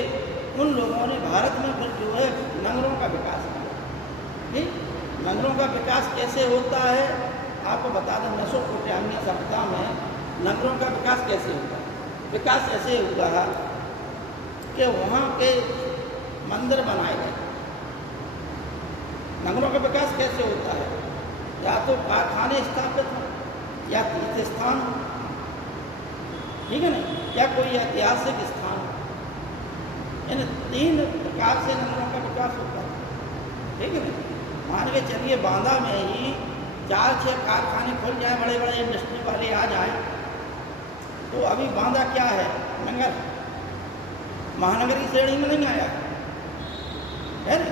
उन लोगों ने भारत में फिर जो है नगरों का विकास किया। ठीक, नगरों का विकास कैसे होता है आपको बता दें। मेसोपोटामिया सभ्यता में नगरों का विकास कैसे होता है? विकास ऐसे हुआ कि वहाँ के मंदिर बनाए गए। नगरों का विकास कैसे होता है? या तो कारखाने स्थापित हों, या तीर्थ स्थान, ठीक है ना, या कोई ऐतिहासिक स्थान। इन 3 प्रकार से नगरों का विकास होता है, ठीक है ना। मान के चलिए बांदा में ही 4-6 कारखाने खुल जाएं, बड़े बड़े इंडस्ट्री वाले आ जाएं, तो अभी बांदा क्या है? नगर, महानगरी श्रेणी में नहीं आया है ना।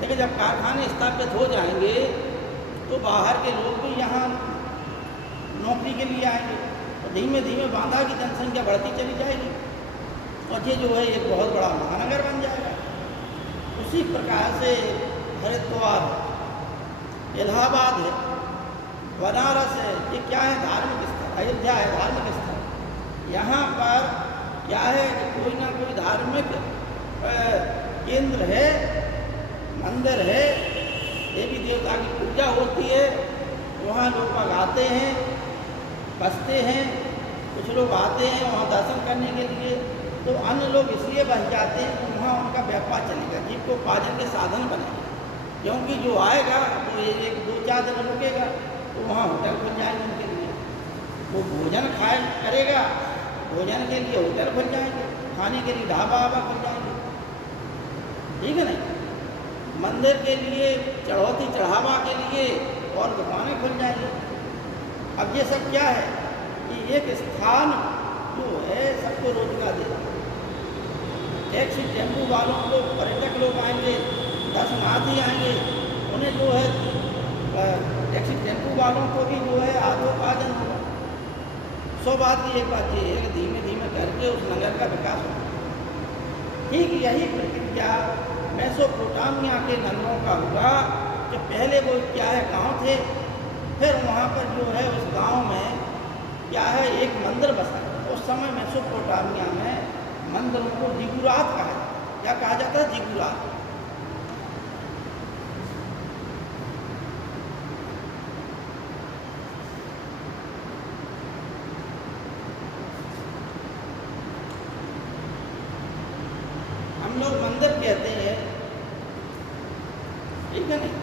लेकिन जब कारखाने स्थापित हो जाएंगे तो बाहर के लोग भी यहाँ नौकरी के लिए आएंगे, तो धीमे धीमे बांदा की जनसंख्या बढ़ती चली जाएगी और ये जो है एक बहुत बड़ा महानगर बन जाएगा। उसी प्रकार से हरिद्वार है, इलाहाबाद है, बनारस है, ये क्या है? धार्मिक स्थल। अयोध्या है, धार्मिक स्थल। यहाँ पर क्या है कि कोई ना कोई धार्मिक केंद्र है, मंदिर है, देवी देवता की पूजा होती है, वहाँ लोग आते हैं, बसते हैं। कुछ लोग आते हैं वहाँ दर्शन करने के लिए, तो अन्य लोग इसलिए बस जाते हैं कि वहाँ उनका व्यापार चलेगा, जीविकोपार्जन के साधन बनेंगे। क्योंकि जो आएगा वो 1-2-4 दिन रुकेगा, तो वहाँ होटल खुल जाएंगे उनके लिए। वो भोजन करेगा, भोजन के लिए होटल खुल जाएंगे, खाने के लिए ढाबा खुल जाएंगे, ठीक है ना। मंदिर के लिए, चढ़ौती चढ़ावा के लिए और दुकानें खुल जाएंगी। अब ये सब क्या है कि एक स्थान जो है सबको रोजगार दे रहा है। टैक्सी टेम्पू वालों को, पर्यटक लोग आएंगे, दर्शनार्थी आएंगे, उन्हें जो है टैक्सी टेम्पू वालों को भी जो है आर्थिकोपार्जन होगा। 100 बात की एक बात ये है कि धीमे धीमे करके उस नगर का विकास होगा। ठीक यही प्रक्रिया मेसोपोटामिया के नगरों का हुआ कि पहले वो क्या है गांव थे, फिर वहाँ पर जो है उस गांव में क्या है एक मंदिर बसा। उस समय मेसोपोटामिया में मंदिरों को जिगुरात कहा जाता है। क्या कहा जाता है? जिगुरात। हम लोग मंदिर कहते हैं, ठीक है नहीं,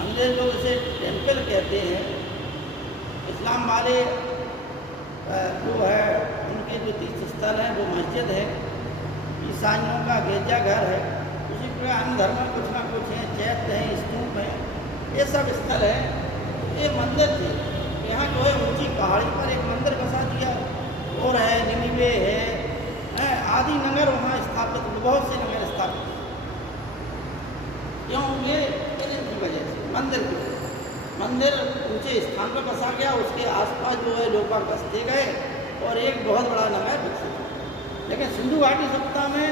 अंग्रेज लोग इसे टेम्पल कहते हैं। इस्लाम वाले जो है उनके जो तीर्थ स्थल हैं वो मस्जिद है, ईसाइयों का गिरजाघर है, उसी प्रकार अन्य धर्म में कुछ ना कुछ हैं, चैत्य हैं, स्तूप हैं, ये सब स्थल है। ये मंदिर थे। यहाँ जो है ऊंची पहाड़ी पर एक मंदिर बसा दिया, और है निनिवे है आदि नगर वहाँ स्थापित, बहुत से नगर स्थापित। क्यों? ये की वजह से मंदिर की वजह। मंदिर ऊंचे स्थान पर बसा गया, उसके आसपास जो है लोग बाग बसते गए और एक बहुत बड़ा नगर विकसित हुआ। लेकिन सिंधु घाटी सप्ताह में,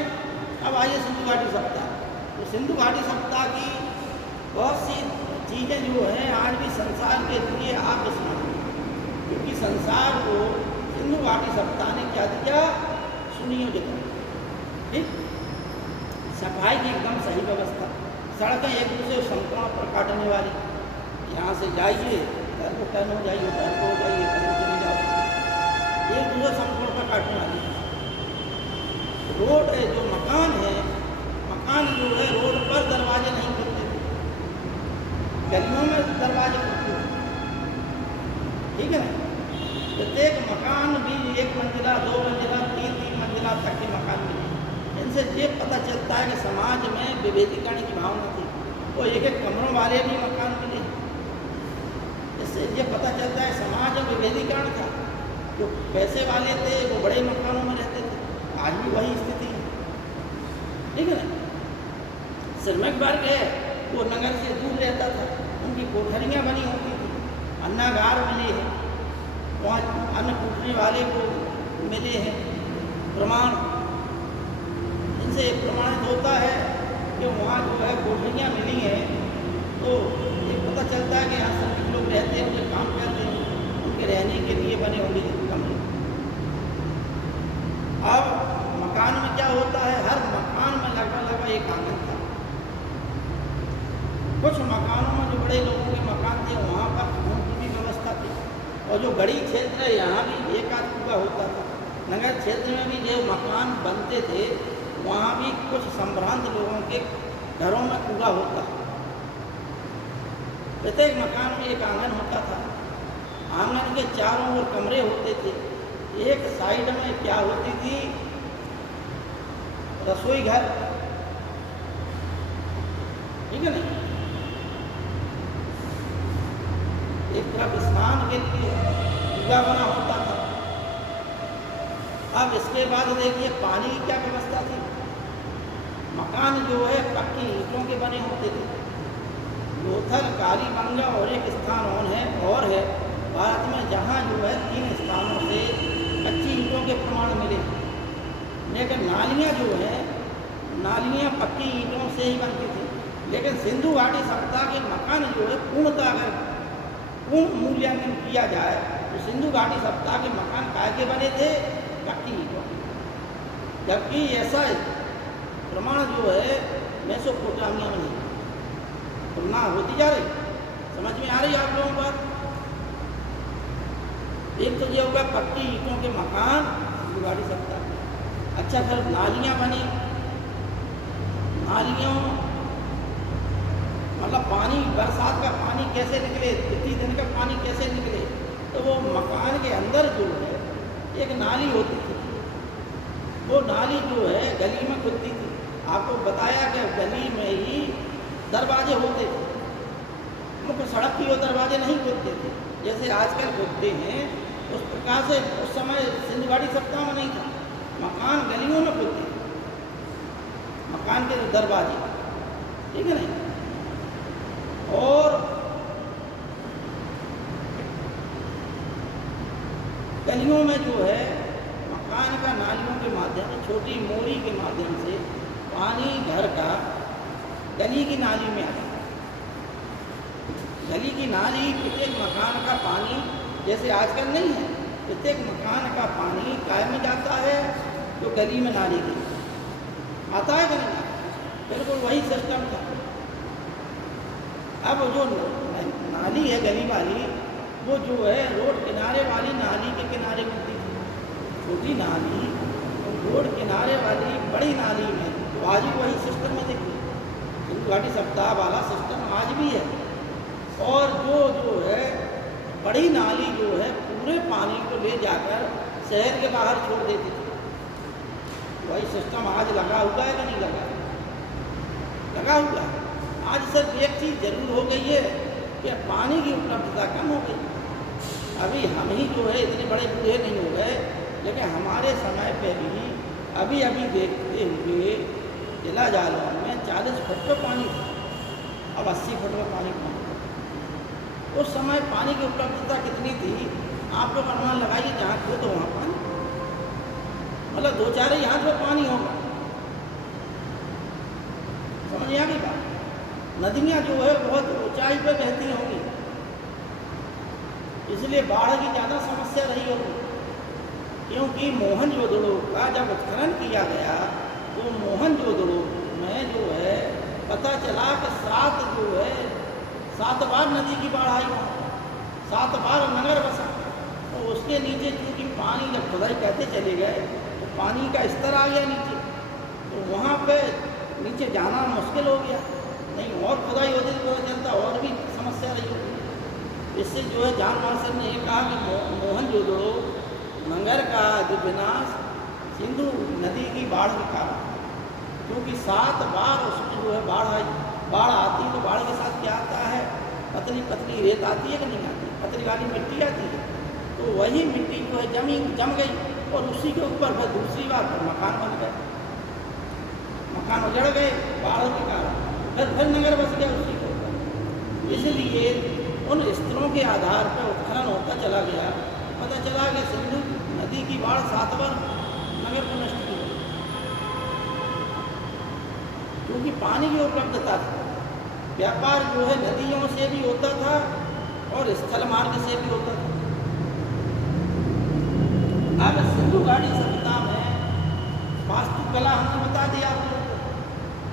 अब आइए सिंधु घाटी सप्ताह, तो सिंधु घाटी सप्ताह की बहुत सी चीज़ें जो हैं आज भी संसार के लिए आप स्मरण, क्योंकि संसार को सिंधु घाटी सप्ताह ने क्या दिया? सुनियोजित। ठीक, सफाई की एकदम सही व्यवस्था, सड़कें एक दूसरे संक्रमण पर काटने वाली, यहाँ से जाइए घर को टर्न हो जाइए, घर को हो जाइए, घर को चले जाओ, एक दूसरे संक्रमण पर काटने वाली। रोड है, जो मकान है, मकान जो है रोड पर दरवाजे नहीं खुलते थे, गलियों में दरवाजे खुलते थे, ठीक है ना। प्रत्येक मकान भी 1 मंजिला, 2 मंजिला, 3 मंजिला तक के मकान मिले। इनसे ये पता चलता है कि समाज में विभेदीकरण की भावना थी, वो एक कमरों वाले भी मकान मिले। इससे ये पता चलता है समाज में विभेदीकरण था। जो पैसे वाले थे वो बड़े मकानों में रहते थे, आज भी वही स्थिति है, ठीक है ना। श्रमिक वर्ग है वो नगर से दूर रहता था, उनकी कोठरियाँ बनी होती थी, अन्नागार मिले हैं, वहाँ अन्न कूटने वाले को मिले हैं प्रमाण। इनसे प्रमाणित होता है कि वहाँ जो है कोठरियाँ मिली हैं, तो ये पता चलता है कि यहाँ श्रमिक लोग रहते हैं, उनके काम करते हैं, उनके रहने के लिए बने होंगे कमरे। अब मकान में क्या होता है? हर मकान में लगभग एक आंगन था। कुछ मकानों में जो बड़े लोगों के मकान थे वहाँ पर खून की भी व्यवस्था थी, और जो गढ़ी क्षेत्र है यहाँ भी एक आध कुआं होता था। नगर क्षेत्र में भी जो मकान बनते थे वहाँ भी कुछ संभ्रांत लोगों के घरों में कुआं होता। प्रत्येक मकान में एक आंगन होता था, आंगन के चारों ओर कमरे होते थे। एक साइड में क्या होती थी? रसोई घर, ठीक है ना। एक तरफ स्नान के लिए कुआं बना होता था। अब इसके बाद देखिए पानी की क्या व्यवस्था थी। मकान जो है पक्की ईंटों के बने होते थे। लोथल, कालीबंगा और एक स्थान और है भारत में जहाँ जो है 3 स्थानों से कच्ची ईंटों के प्रमाण मिले। लेकिन नालियाँ जो है, नालियाँ पक्की ईंटों से ही बनती थी। लेकिन सिंधु घाटी सप्ताह के मकान जो है पूर्णतः अगर पूर्ण मूल्यांकन किया जाए तो सिंधु घाटी सप्ताह के मकान काय के बने थे? पक्की ईंटों। जबकि ऐसा प्रमाण जो है मेसोपोटामिया में नहीं। तुलना होती जा रही, समझ में आ रही आप लोगों पर? एक तो ये होगा पक्की ईंटों के मकान सिंधु घाटी सप्ताह। अच्छा, फिर नालियाँ बनी। नालियों मतलब पानी, बरसात का पानी कैसे निकले, इतनी दिन का पानी कैसे निकले? तो वो मकान के अंदर जो है एक नाली होती थी। वो नाली जो है गली में खुलती थी। आपको बताया कि गली में ही दरवाजे होते थे, मुख्य सड़क की वो दरवाजे नहीं खुलते थे जैसे आजकल खुलते हैं। उस प्रकार से उस समय सिंधु घाटी सप्ताह में नहीं था। मकान गलियों में खुलते थे, मकान के दरवाजे, ठीक है ना। और गलियों में जो है मकान का नालियों के माध्यम से, छोटी मोरी के माध्यम से पानी घर का गली की नाली में आता है। गली की नाली प्रत्येक मकान का पानी जैसे आजकल नहीं है, प्रत्येक मकान का पानी काय में जाता है तो गली में नाली की आता है कि नहीं आता? बिल्कुल वही सिस्टम था। अब जो नाली है गली वाली, वो जो है रोड किनारे वाली नाली के किनारे मिलती थी। छोटी नाली रोड किनारे वाली बड़ी नाली में, तो आज भी वही सिस्टम में देखिए, सिंधु घाटी सप्ताह वाला सिस्टम आज भी है। और जो है बड़ी नाली जो है पूरे पानी को ले जाकर शहर के बाहर छोड़ देती थी। वही सिस्टम आज लगा हुआ है कि नहीं लगा? लगा हुआ है। आज सिर्फ एक चीज़ जरूर हो गई है कि पानी की उपलब्धता कम हो गई। अभी हम ही जो है इतने बड़े बूढ़े नहीं हो गए, लेकिन हमारे समय पे भी अभी अभी देखते हुए जिला जालौन में 40 फुट पर पानी था, अब 80 फुट पर पानी पहुँच गया। उस समय पानी की उपलब्धता कितनी थी आप लोग अनुमान लगाइए, जहाँ खो तो वहाँ पानी, मतलब 2-4 हाथ में पानी होगा। समझ आ गई बात? नदियाँ जो है बहुत ऊंचाई पर बहती होंगी, इसलिए बाढ़ की ज़्यादा समस्या रही होगी। क्योंकि मोहनजोदड़ो का जब उत्खनन किया गया तो मोहनजोदड़ो में जो है पता चला कि 7 बार नदी की बाढ़ आई, 7 बार नगर बसा। तो उसके नीचे क्योंकि पानी जब खुदाई करते चले गए तो पानी का स्तर आ गया नीचे, तो वहाँ पे नीचे जाना मुश्किल हो गया। नहीं और खुदाई होती तो पता चलता और भी समस्या रही होती। इससे जो है जॉन मॉरिसन ने ये कहा कि मोहनजोदड़ो नगर का जो विनाश सिंधु नदी की बाढ़ के कारण, क्योंकि 7 बार उसमें जो है बाढ़ आती, तो बाढ़ के साथ क्या आता है, पतली पतली रेत आती है कि नहीं आती, पतली वाली मिट्टी आती है। तो वही मिट्टी जो है जम गई और उसी के ऊपर फिर दूसरी बार फिर मकान बन गए, मकान उजड़ गए बाढ़ के कारण, फिर नगर बस गया उसी को। इसलिए उन स्तरों के आधार पर उत्खनन होता चला गया, पता चला कि सिंधु नदी की बाढ़ 7 बार नगर को नष्ट की, क्योंकि पानी की उपलब्धता थी। व्यापार जो है नदियों से भी होता था और स्थल मार्ग से भी होता था। अब सिंधु घाटी सभ्यता में वास्तुकला हमने बता दिया आप लोगों को,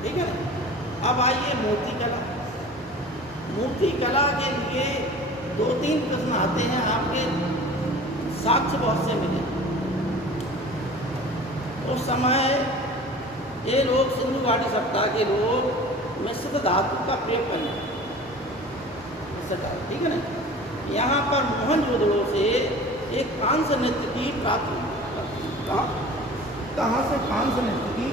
ठीक है ना। अब आइए मूर्तिकला। मूर्तिकला के लिए 2-3 प्रश्न आते हैं, आपके साक्ष्य बहुत से मिले। उस समय ये लोग सिंधु घाटी सभ्यता के लोग मिश्रित धातु का प्रयोग करें, ठीक है ना। यहाँ पर मोहनजोदड़ो से एक कांस्य नृत्य की प्राप्ति, कहाँ से कांस्य नृत्य की?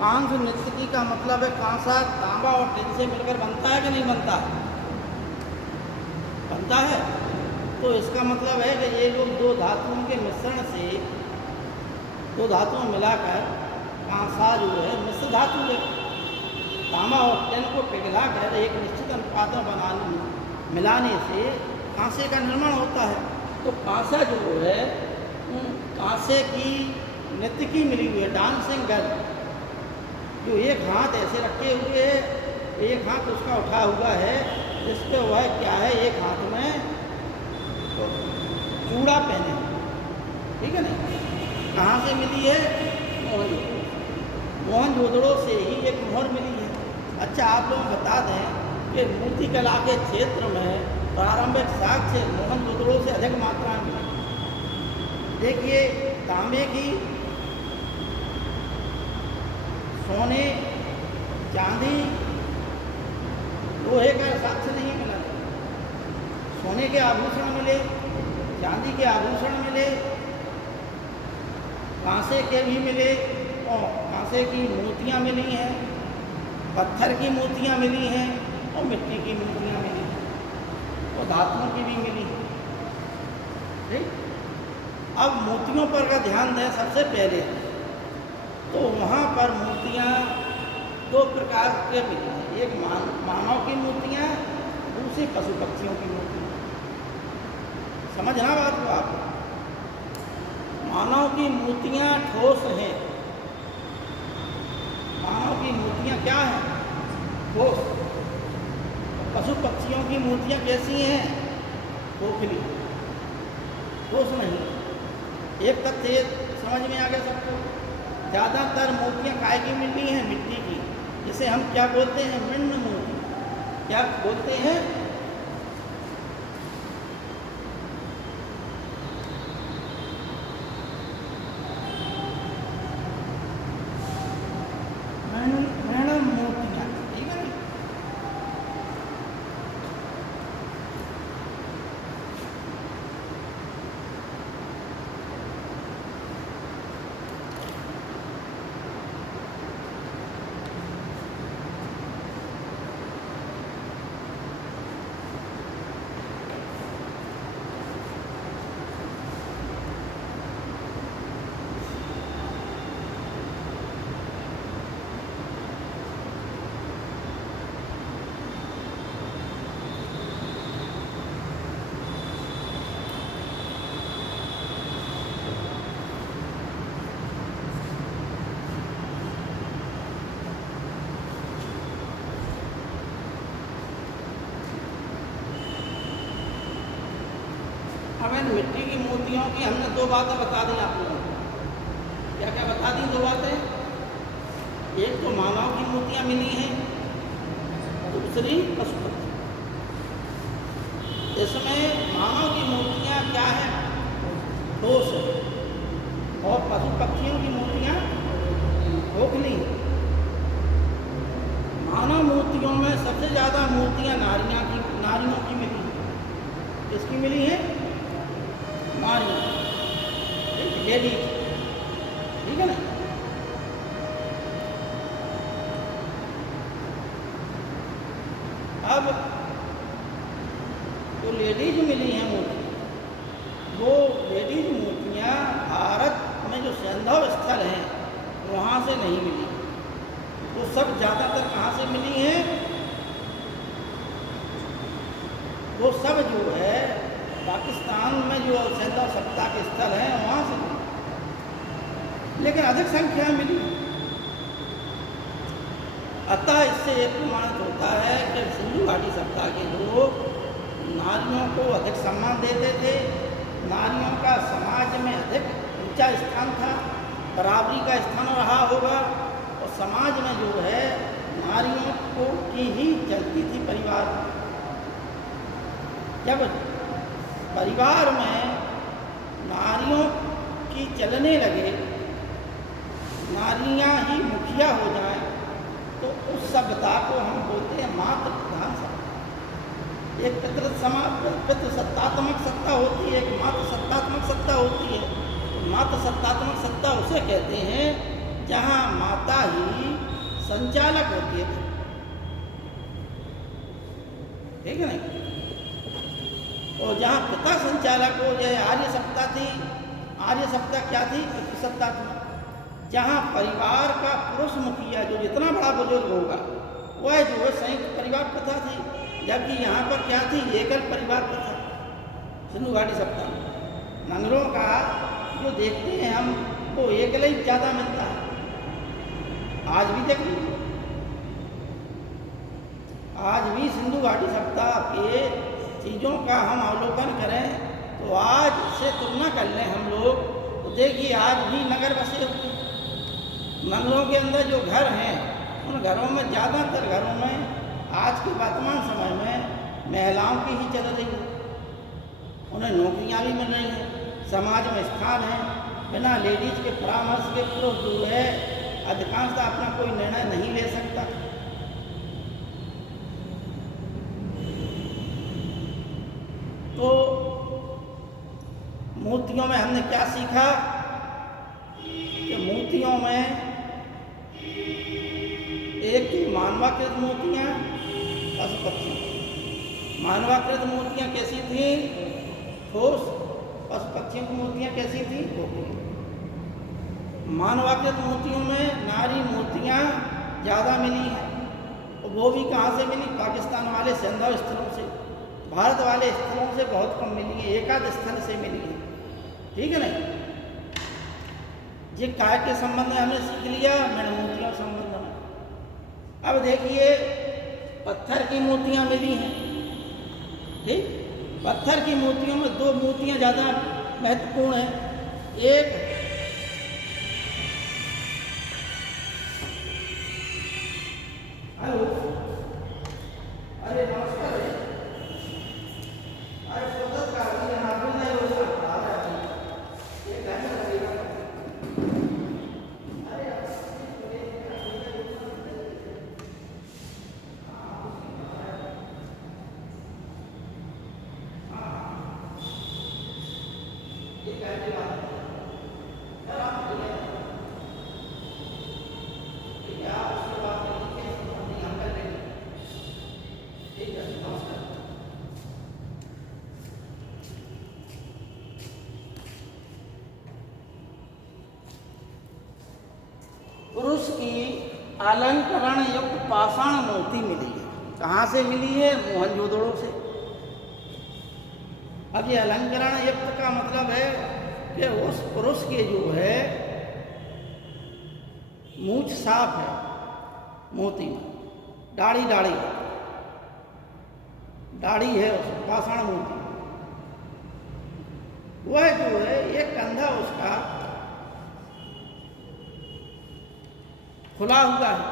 कांस्य नृत्य का मतलब है कांसा तांबा और टिन से मिलकर बनता है कि नहीं बनता? बनता है। तो इसका मतलब है कि ये लोग 2 धातुओं के मिश्रण से, 2 धातुओं मिलाकर कांसा जो है मिश्र धातु है। तांबा और टिन को पिघलाकर एक निश्चित अनुपात में मिलाने से कांसे का निर्माण होता है। तो कांसा जो है कांसे की नृत्य की मिली हुई है, डांसिंग गर्ल, जो एक हाथ ऐसे रखे हुए है, एक हाथ उसका उठा हुआ है, जिसपे वह क्या है, एक हाथ में तो चूड़ा पहने, ठीक है ना। कहाँ से मिली है? मोहनजोदड़ो से ही एक मोहर मिली है। अच्छा, आप लोग बता दें कि मूर्तिकला के क्षेत्र में प्रारंभिक साक्ष्य मोहनजोदड़ो से अधिक मात्रा में मिले। देखिए, तांबे की, सोने, चांदी, लोहे का साक्ष्य नहीं मिला। सोने के आभूषण मिले, चांदी के आभूषण मिले, कांसे के भी मिले, और कांसे की मूर्तियाँ मिली हैं, पत्थर की मूर्तियाँ मिली हैं, और मिट्टी की मूर्तियाँ मिली हैं, और धातुओं की भी मिली। ठीक, अब मूर्तियों पर का ध्यान दें सबसे पहले, तो वहाँ पर मूर्तियाँ दो प्रकार के मिली हैं। एक मानव की मूर्तियाँ, दूसरी पशु पक्षियों की मूर्तियाँ। समझना बात को आप। मानव की मूर्तियाँ ठोस हैं। मानव की मूर्तियाँ क्या हैं? ठोस। पशु पक्षियों की मूर्तियाँ कैसी हैं? खोखली, ठोस नहीं। एक तथ्य समझ में आ गया सबको। ज़्यादातर मूर्तियाँ काय की मिलती हैं? मिट्टी की, जिसे हम क्या बोलते हैं? मृण्म मूर्ति। क्या बोलते हैं? मृण्म मूर्तियाँ, ठीक है ना? अब इन मिट्टी की मूर्तियों की हमने दो बातें बता दी आप लोगों को। क्या क्या बता दी? दो बातें। एक तो मानव की मूर्तियाँ मिली हैं, दूसरी पशु पक्षी। इसमें मानव की मूर्तियाँ क्या है? ठोस है, और पशु पक्षियों की मूर्तियाँ खोखली। मानव मूर्तियों में सबसे ज़्यादा मूर्तियाँ नारियों की मिली। किसकी मिली है? नारियों, लेडीज, ठीक है ना? अब जो लेडीज मिली हैं मूर्ति, वो लेडीज मूर्तियाँ भारत में जो सैंधव स्थल हैं वहाँ से नहीं मिली। वो सब ज़्यादातर कहाँ से मिली हैं? वो सब जो है पाकिस्तान में जो सैंधव सभ्यता के स्थल हैं वहाँ से मिली, लेकिन अधिक संख्या मिली। अतः इससे एक प्रमाणित होता है कि सिंधु घाटी सभ्यता के लोग नारियों को अधिक सम्मान देते थे। नारियों का समाज में अधिक ऊंचा स्थान था, बराबरी का स्थान रहा होगा, और समाज में जो है नारियों को की ही चलती थी परिवार। जब परिवार में नारियों की चलने लगे, नारियां ही मुखिया हो जाएं, तो उस सभ्यता को हम बोलते हैं मातृ प्रधान सभ्यता। एक पितृसत्तात्मक सत्ता होती है, एक मातृ सत्तात्मक सत्ता होती है। मातृ सत्तात्मक सत्ता उसे कहते हैं जहाँ माता ही संचालक होती है, ठीक है ना? और जहाँ पिता संचालक हो, जैसे आर्य सत्ता थी। आर्य सत्ता क्या थी? पितृसत्तात्मक। जहाँ परिवार का पुरुष मुखिया जो जितना बड़ा बुजुर्ग होगा वह जो है संयुक्त परिवार प्रथा थी, जबकि यहाँ पर क्या थी? एकल परिवार प्रथा। सिंधु घाटी सभ्यता में नंगरों का जो देखते हैं हम, वो एकल ही ज़्यादा मिलता है। आज भी देख लीजिए, आज भी सिंधु घाटी सभ्यता के चीज़ों का हम अवलोकन करें तो आज से तुलना कर लें हम लोग, तो देखिए आज भी नगर बसे हुए। नगरों के अंदर जो घर हैं, उन घरों में ज़्यादातर घरों में आज के वर्तमान समय में महिलाओं की ही चल रही है, उन्हें नौकरियां भी मिल रही हैं, समाज में स्थान है। बिना लेडीज के परामर्श के पुरुष जो है अधिकांशतः अपना कोई निर्णय नहीं ले सकता। तो मूर्तियों में हमने क्या सीखा कि मूर्तियों में एक तो मानवाकृत मूर्तियाँ, पशु पक्षी। मानवाकृत मूर्तियाँ कैसी थीं? ठोस। पशु पक्षियों की मूर्तियाँ कैसी थीं? खोखली। मानवाकृत मूर्तियों में नारी मूर्तियाँ ज़्यादा मिली हैं, और वो भी कहाँ से मिली? पाकिस्तान वाले सैंधव स्थलों से। भारत वाले स्थलों से बहुत कम मिली है, एकाध स्थल से मिली है। ठीक है नहीं? ये काय के संबंध में हमने सीख लिया, मेरे मूर्तियों संबंध में। अब देखिए पत्थर की मूर्तियाँ मिली हैं। ठीक, पत्थर की मूर्तियों में दो मूर्तियाँ ज़्यादा महत्वपूर्ण हैं। एक हेलो, अरे नमस्कार, अरे स्वतंत्र का यहाँ पे नहीं हो सकता है, ये कहना पड़ेगा। अरे ये कहने वाला यार आप क्या उसके बाद नहीं हम कर लेंगे। ठीक है, नमस्कार। पुरुष की अलंकरण युक्त पाषाण मूर्ति मिली है। कहाँ से मिली है? मोहनजोदड़ो से। अब ये अलंकरण युक्त का मतलब है कि उस पुरुष के जो है मूंछ साफ है, मोती में दाढ़ी दाढ़ी है, दाढ़ी है उस पाषाण मूर्ति। वह जो है एक कंधा उसका खुला हुआ है,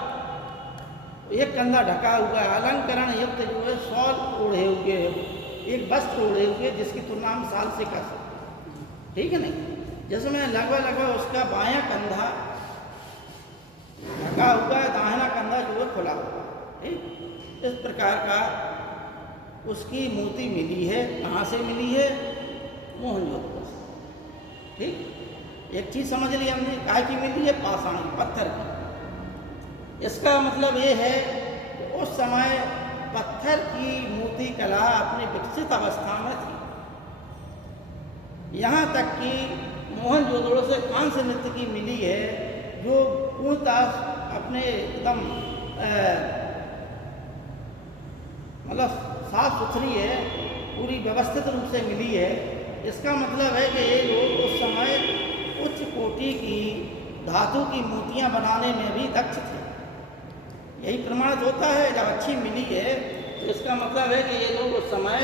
एक कंधा ढका हुआ है। अलंकरण युक्त जो है शॉल ओढ़े हुए है, एक वस्त्र ओढ़े हुए, जिसकी तुलना हम साल से कर सकते। ठीक है नहीं? जिसमें लगभग उसका बायां कंधा ढका हुआ है, दाहिना कंधा जो है खुला हुआ है। ठीक, इस प्रकार का उसकी मूर्ति मिली है। कहाँ से मिली है? मोहनजोदड़ो से। ठीक, एक चीज़ समझ ली हमने, काय की मिली है? पाषाण की, पत्थर की। इसका मतलब ये है कि उस समय पत्थर की मूर्ति कला अपनी विकसित अवस्था में थी। यहाँ तक कि मोहनजोदड़ो से कांस्य नृत्य की मिली है, जो पूर्णतः अपने एकदम मतलब साफ सुथरी है, पूरी व्यवस्थित रूप से मिली है। इसका मतलब है कि ये लोग उस समय उच्च कोटि की धातु की मूर्तियाँ बनाने में भी दक्ष थे। यही प्रमाणित होता है। जब अच्छी मिली है तो इसका मतलब है कि ये लोग उस समय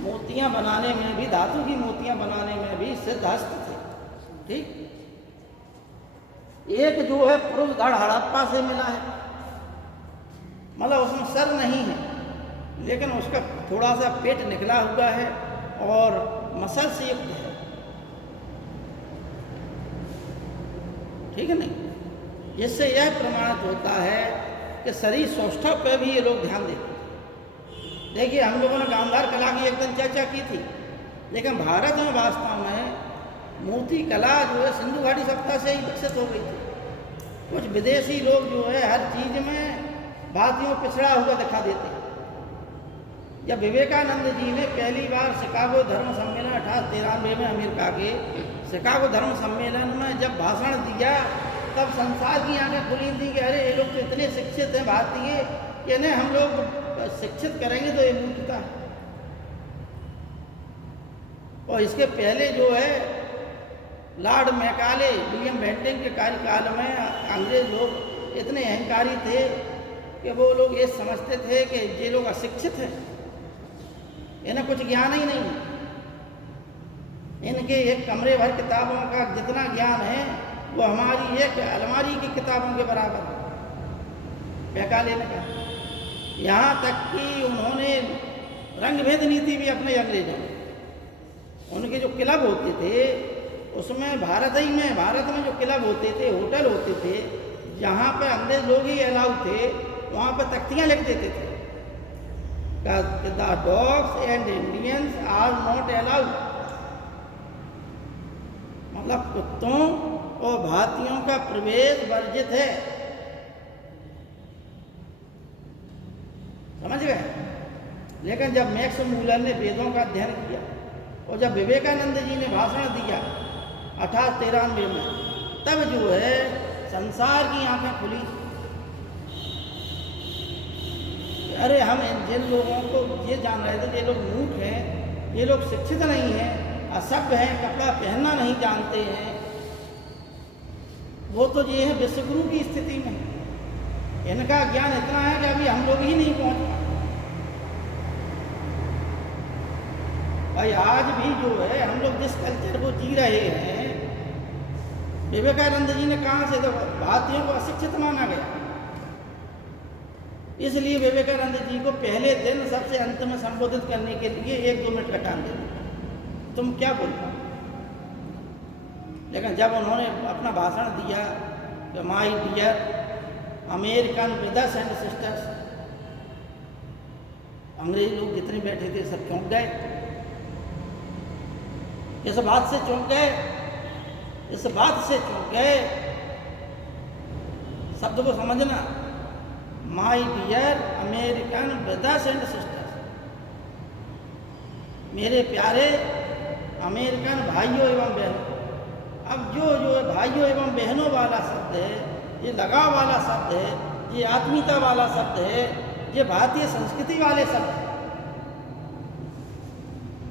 मूर्तियाँ बनाने में भी, धातु की मूर्तियाँ बनाने में भी सिद्धहस्त थे। ठीक, एक जो है पुरुष धड़ हड़प्पा से मिला है, मतलब उसमें सर नहीं है, लेकिन उसका थोड़ा सा पेट निकला हुआ है और मसल से युक्त है। ठीक है नहीं? जिससे यह प्रमाणित होता है कि शरीर सौष्ठव पर भी ये लोग ध्यान देते हैं। देखिए, हम लोगों ने गांधार कला की एक दिन चर्चा की थी, लेकिन भारत में वास्तव में मूर्ति कला जो है सिंधु घाटी सभ्यता से ही विकसित हो गई थी। कुछ विदेशी लोग जो है हर चीज़ में भारतीयों पिछड़ा हुआ दिखा देते हैं। जब विवेकानंद जी ने पहली बार शिकागो धर्म सम्मेलन 1893 में अमेरिका के शिकागो धर्म सम्मेलन में जब भाषण दिया, तब संसार की आंखें खुली थी कि अरे ये लोग तो इतने शिक्षित हैं भारतीय, कि नहीं हम लोग शिक्षित करेंगे तो ये मूर्खता है। और इसके पहले जो है लॉर्ड मैकाले, विलियम बेंटिंग के कार्यकाल में अंग्रेज लोग इतने अहंकारी थे कि वो लोग ये समझते थे कि ये लोग अशिक्षित हैं, इन्हें कुछ ज्ञान ही नहीं। इनके एक कमरे भर किताबों का जितना ज्ञान है वो हमारी एक अलमारी की किताबों के बराबर है, मैकाले ने कहा। यहाँ तक कि उन्होंने रंग भेद नीति भी अपने अंग्रेजों ने। उनके जो क्लब होते थे उसमें भारत में जो क्लब होते थे, होटल होते थे, जहाँ पे अंग्रेज लोग ही अलाउ थे, वहाँ पे तख्तियाँ लिख देते थे, the dogs and Indians are not allowed. मतलब कुत्तों और भारतीयों का प्रवेश वर्जित है। समझ गए? लेकिन जब मैक्स मूलर ने वेदों का अध्ययन किया और जब विवेकानंद जी ने भाषण दिया 1893 में, तब जो है संसार की आंखें खुली। अरे हम जिन लोगों को ये जान रहे थे ये लोग मूर्ख हैं, ये लोग शिक्षित नहीं हैं, असभ्य हैं, कपड़ा पहनना नहीं जानते हैं, वो तो ये है विश्वगुरु की स्थिति में। इनका ज्ञान इतना है कि अभी हम लोग ही नहीं पहुंच पाए। भाई आज भी जो है हम लोग जिस कल्चर को जी रहे हैं, विवेकानंद जी ने कहाँ से, तो भारतीयों को अशिक्षित माना गया, इसलिए विवेकानंद जी को पहले दिन सबसे अंत में संबोधित करने के लिए 1-2 मिनट का टाइम दे दिया, तुम क्या बोल पाओ। लेकिन जब उन्होंने अपना भाषण दिया कि my dear American brothers and sisters, अंग्रेज लोग जितने बैठे थे सब चौंक गए। इस बात से चौंक गए, शब्द को समझना, my dear American brothers and sisters, मेरे प्यारे अमेरिकन भाइयों एवं बहनों। अब जो भाइयों एवं बहनों वाला शब्द है, ये लगाव वाला शब्द है, ये आत्मीयता वाला शब्द है, ये भारतीय संस्कृति वाले शब्द है।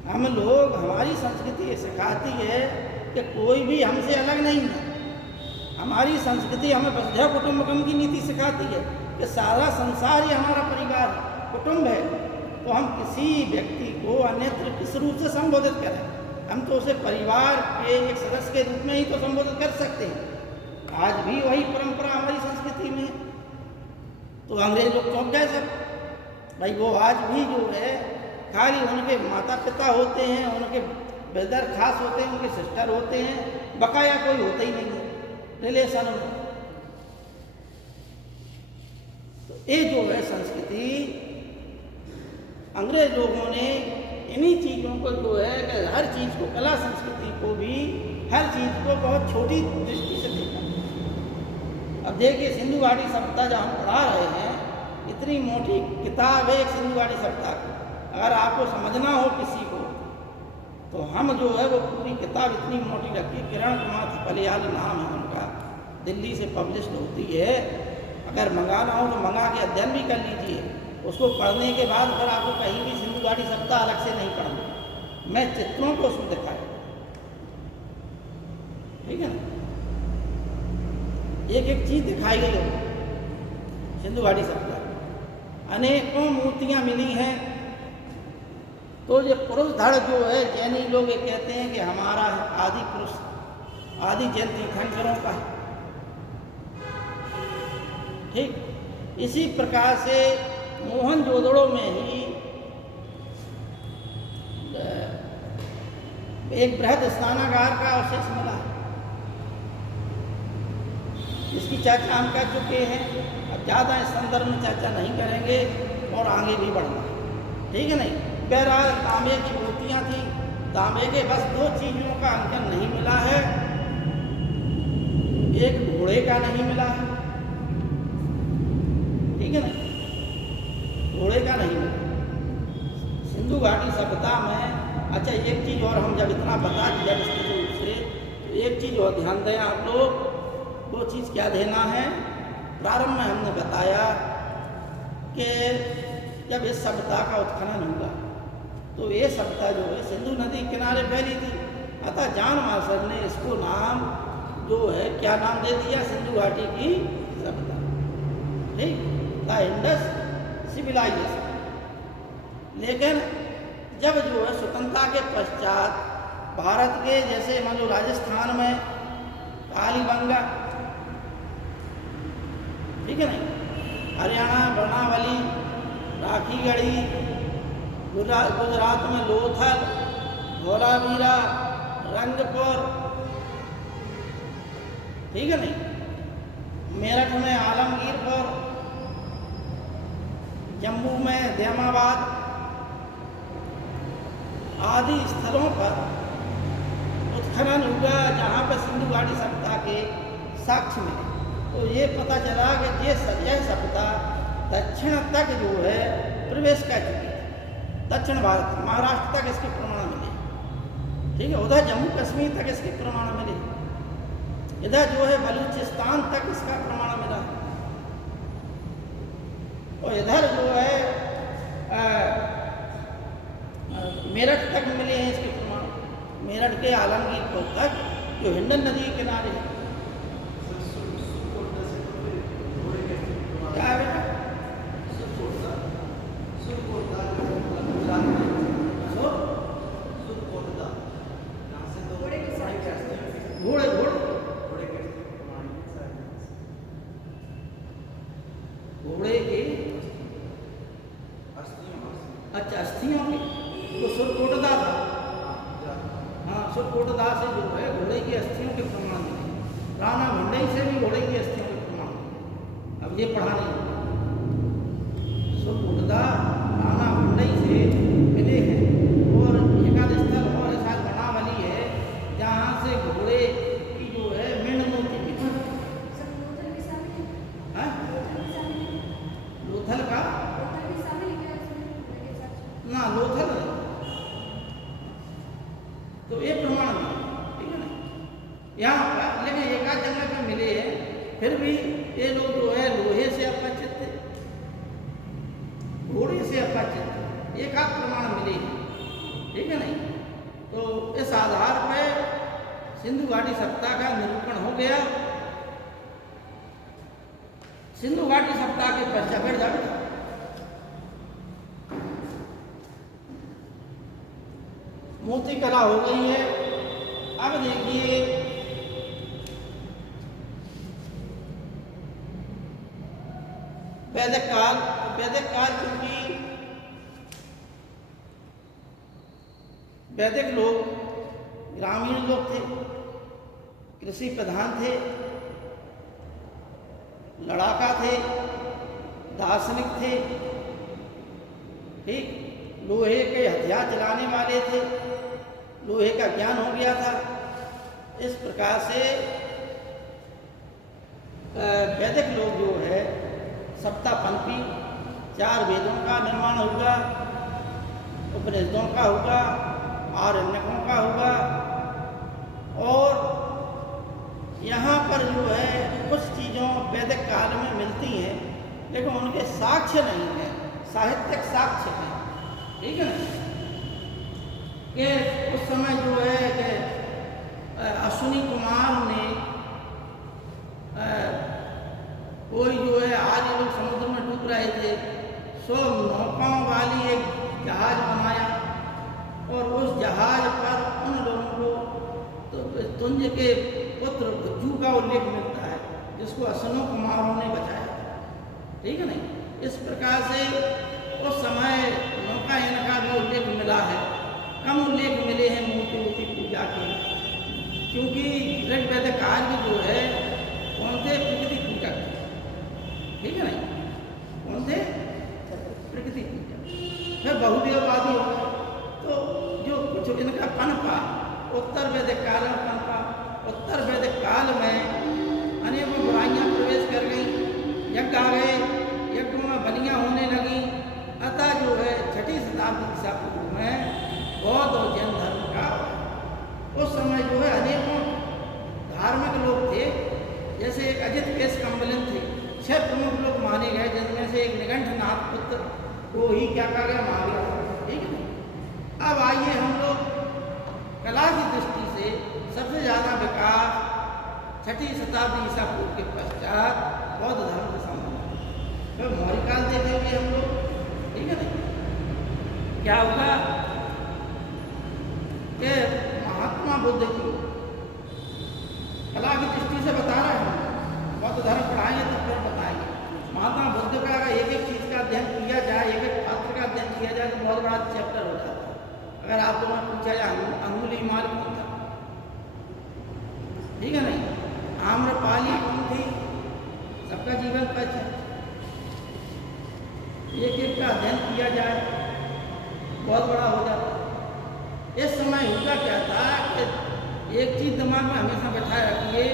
हम लोग, हमारी संस्कृति सिखाती है कि कोई भी हमसे अलग नहीं है। हमारी संस्कृति हमें वसुधैव कुटुंबकम की नीति सिखाती है कि सारा संसार ही हमारा परिवार है, कुटुंब है। तो हम किसी व्यक्ति को अन्यत्र किस रूप से संबोधित करें? हम तो उसे परिवार के एक सदस्य के रूप में ही तो संबोधित कर सकते हैं। आज भी वही परंपरा हमारी संस्कृति में है। तो अंग्रेज लोग चौंक गए सब। भाई वो आज भी जो है खाली उनके माता पिता होते हैं, उनके ब्रदर खास होते हैं, उनके सिस्टर होते हैं, बकाया कोई होता ही नहीं है रिलेशन में। तो ये जो है संस्कृति, अंग्रेज लोगों ने इन्हीं चीज़ों को जो है कि हर चीज़ को, कला संस्कृति को भी, हर चीज़ को बहुत छोटी दृष्टि से देखा। अब देखिए सिंधु घाटी सभ्यता जब हम पढ़ा रहे हैं, इतनी मोटी किताब है एक सिंधु घाटी सभ्यता को। अगर आपको समझना हो किसी को, तो हम जो है वो पूरी किताब इतनी मोटी रखी, किरण कुमार पलियाल नाम है उनका, दिल्ली से पब्लिश्ड होती है। अगर मंगाना हो तो मंगा के अध्ययन भी कर लीजिए। उसको पढ़ने के बाद फिर आपको कहीं भी सिंधु घाटी सभ्यता अलग से नहीं पढ़ना, मैं चित्रों को उसमें दिखाया, ठीक है ना, एक एक चीज दिखाई गई हो सिंधु घाटी सभ्यता। अनेकों मूर्तियां मिली हैं। तो ये पुरुष धड़ जो है, जैनी लोग ये कहते हैं कि हमारा आदि पुरुष, आदि जैन तीर्थंकरों का है, ठीक। इसी प्रकार से मोहनजोदड़ो में ही एक बृहद स्नानागार का अवशेष मिला है, जिसकी चर्चा हम कर चुके हैं। अब ज़्यादा इस संदर्भ में चर्चा नहीं करेंगे और आगे भी बढ़ना, ठीक है नहीं। बहरहाल तांबे की मूर्तियाँ थी, तांबे के बस 2 चीज़ों का अंकन नहीं मिला है, एक घोड़े का नहीं मिला है, ठीक है ना, घोड़े का नहीं मिला सिंधु घाटी सभ्यता में। अच्छा एक चीज़ और, हम जब इतना बता दिया विस्तृत रूप से, तो एक चीज़ और ध्यान दें आप लोग। वो चीज़ क्या देना है, प्रारंभ में हमने बताया कि जब इस सभ्यता का उत्खनन हुआ तो ये सभ्यता जो है सिंधु नदी किनारे फैली थी। अतः जॉन मार्शल ने इसको नाम जो है क्या नाम दे दिया, सिंधु घाटी की सभ्यता, ठीक, द इंडस सिविलाइजेशन। लेकिन जब जो है स्वतंत्रता के पश्चात भारत के जैसे मान लो राजस्थान में कालीबंगा, ठीक है नहीं, हरियाणा, बनावली, राखीगढ़ी, गुजरात में लोथल, धोलावीरा, रंगपुर, ठीक है नहीं, मेरठ में आलमगीरपुर, जम्मू में देमाबाद आदि स्थलों पर उत्खनन हुआ जहाँ पर सिंधु घाटी सभ्यता के साक्ष्य मिले। तो ये पता चला कि यह सभ्यता दक्षिण तक जो है प्रवेश कर चुकी है। दक्षिण भारत, महाराष्ट्र तक इसके प्रमाण मिले, ठीक है, उधर जम्मू कश्मीर तक इसके प्रमाण मिले, इधर जो है बलूचिस्तान तक इसका प्रमाण मिला, और इधर जो है मेरठ तक मिले हैं इसके प्रमाण। मेरठ के आलमगीरपुर तक जो हिंडन नदी के किनारे है। क्या है बेटा? घोड़े की अच्छा अस्थियों की तो सुरकोटदा था। हाँ, सुरकोटदा से जो है घोड़े की अस्थियों के प्रमाण मिले। राणा भिंडई से भी घोड़े की अस्थियों के प्रमाण, अब ये पढ़ा नहीं, सुरकोटदा राणा भिंडई से मिले हैं। और एकाध स्थल और ऐसा बनावली है जहाँ से घोड़े की जो है मेंढ मूर्ति मिली। लोथल का ना, लोथल नहीं, तो ये प्रमाण नहीं, ठीक है ना। यहाँ पर लेकिन एकाध जगह पे मिले हैं, फिर भी ये लोग जो है लोहे से अपरिचित थे, घोड़े से अपरिचित, एकाध प्रमाण मिले हैं, ठीक है नहीं। तो इस आधार पर सिंधु घाटी सभ्यता का निरूपण हो गया। सिंधु घाटी सभ्यता के पश्चात फिर जाकर मूर्ति कला हो गई है। अब देखिए वैदिक काल। वैदिक काल क्योंकि वैदिक लोग ग्रामीण लोग थे, कृषि प्रधान थे, लड़ाका थे, दार्शनिक थे, ठीक, लोहे के हथियार चलाने वाले थे, लोहे का ज्ञान हो गया था। इस प्रकार से वैदिक लोग जो है सप्ताह पंक्ति, 4 वेदों का निर्माण होगा, उपनिषदों का होगा, आरण्यकों का होगा, और यहाँ पर जो है कुछ चीज़ों वैदिक काल में मिलती हैं, लेकिन उनके साक्ष्य नहीं है, साहित्यिक साक्ष्य है, ठीक है ना। कि उस समय जो है कि अश्विनी कुमार ने कोई जो है, आज ये लोग समुद्र में डूब रहे थे, 100 नौकाओं वाली एक जहाज बनाया, और उस जहाज पर उन लोगों को तो तुंज के पुत्र भुज्जू का उल्लेख मिलता है, जिसको अश्विनी कुमारों ने बचाया, ठीक है नहीं। इस प्रकार से उस समय नौकायन का भी उल्लेख मिला है। कम उल्लेख मिले हैं मूर्ति पूजा के, क्योंकि ऋग्वेद काल में जो है कौन थे? प्रकृति पूजक, ठीक है नहीं, कौन थे? प्रकृति पूजक। फिर बहुदेववादी हो गए, तो जो कुछ इनका पनपा उत्तर वैदिक काल में पनपा। उत्तर वैदिक काल में अनेकों बुराइयाँ प्रवेश कर गई, यज्ञ आ गए, यज्ञों में बलियाँ होने लगी। अतः जो है 6ठी शताब्दी ईसा पूर्व में बौद्ध और जैन धर्म का उस समय जो है अनेकों धार्मिक लोग थे। जैसे एक अजित केश कम्बलन थे, 6 प्रमुख लोग माने गए, जिनमें से एक निगंठनाथ पुत्र को ही क्या कहा गया? महावीर, ठीक है। अब आइए हम लोग कला की दृष्टि से सबसे ज़्यादा विकास 6ठी शताब्दी ईसा पूर्व के पश्चात बौद्ध धर्म के संबंध, तो मौर्य काल देखेंगे हम लोग, ठीक है ना। क्या होगा कि महात्मा बुद्ध की कला की दृष्टि से बता रहे हैं, बौद्ध धर्म पढ़ाएंगे तो फिर बताएंगे। महात्मा बुद्ध का अगर एक एक चीज़ का अध्ययन किया जाए, एक एक पात्र का अध्ययन किया जाए तो बहुत बड़ा चैप्टर हो जाता है। अगर आप लोगों ने पूछा जाए अंगुलीमाल कौन था, ठीक है नहीं, आम्रपाली कौन थी, सबका जीवन परिचय एक एक का अध्ययन किया जाए बहुत बड़ा हो जाता है। इस समय हुआ क्या था कि एक चीज दिमाग में हमेशा बैठाए रखिए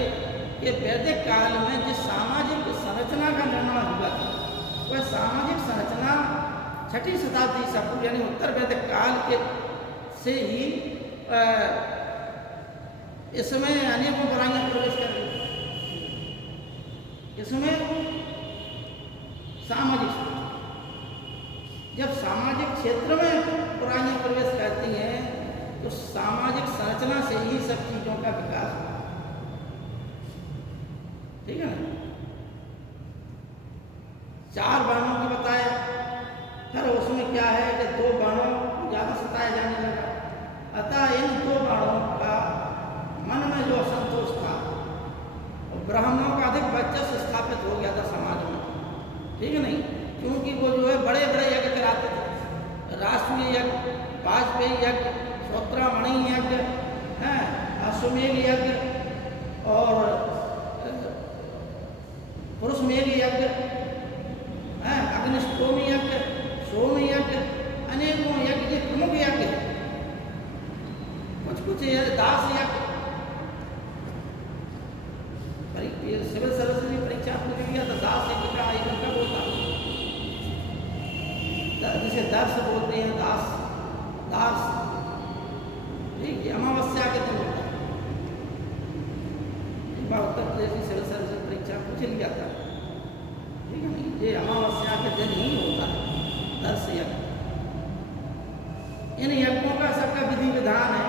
कि वैदिक काल में जिस सामाजिक संरचना का निर्माण हुआ था वह सामाजिक संरचना 6वीं शताब्दी ईसा पूर्व यानी उत्तर वैदिक काल के से ही इसमें अनेकों बुराइयां प्रवेश कर रही। इसमें सामाजिक, जब सामाजिक क्षेत्र में बुराइयां प्रवेश करती हैं तो सामाजिक संरचना से ही सब चीजों का विकास होगा, ठीक है ना। 4 वर्णों की बताया, फिर उसमें क्या है कि 2 वर्णों को ज्यादा सताया जाने लगा, अतः इन 2 वर्णों का मन में जो असंतोष था और ब्राह्मणों का अधिक वर्चस्व स्थापित हो गया था समाज में, ठीक है नहीं, क्योंकि वो जो है बड़े बड़े यज्ञ कराते थे, राष्ट्रीय यज्ञ, वाजपेयी यज्ञ, श्रोत्रामणि यज्ञ, अश्वमेध यज्ञ और पुरुषमेध यज्ञ, अग्निष्टोम यज्ञ, सोम यज्ञ, अनेकों यज्ञ के प्रमुख यज्ञ, कुछ कुछ दास यज्ञ। सिविल सर्विस की परीक्षा आपने लिया तो दास यज्ञ का आयोजन कब होता है, जिसे दर्श बोलते हैं, दास, ठीक है, अमावस्या के दिन होता है। एक बार उत्तर प्रदेश की सिविल सर्विस परीक्षा पूछ लिया था, ठीक है नहीं, ये अमावस्या के दिन ही होता है दर्श यज्ञ। इन यज्ञों का सबका विधि विधान है,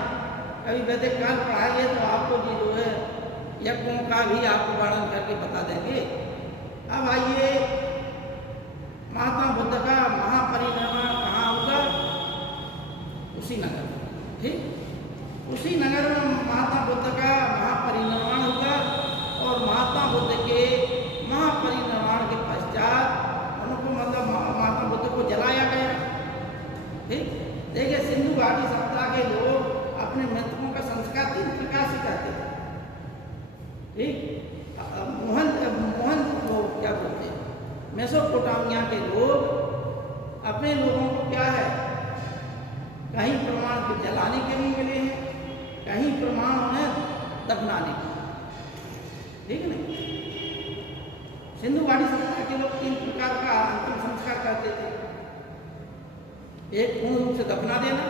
कभी वैदिक काल पढ़ाइए तो आपको ये जो है यज्ञों का भी आपको वर्णन करके बता देंगे। अब आइए, महात्मा बुद्ध का महापरिनिर्वाण कहाँ होगा, उसी नगर में, ठीक, उसी नगर में महात्मा बुद्ध का महापरिनिर्वाण होगा और महात्मा बुद्ध के महापरिनिर्वाण के पश्चात उनको मतलब महात्मा बुद्ध को जलाया गया, ठीक। देखिए, सिंधु घाटी सभ्यता के लोग अपने मृतकों का संस्कार 3 प्रकार से करते थे, ठीक। मोहन लोग क्या बोलते हैं, मेसोपोटामिया के लोग अपने लोगों को क्या है, कहीं प्रमाण को जलाने के लिए मिले हैं, कहीं प्रमाण उन्हें दफनाने के, ठीक है ना। सिंधु घाटी सभ्यता के लोग 3 प्रकार का अंतिम संस्कार करते थे। एक पूर्ण रूप से दफना देना,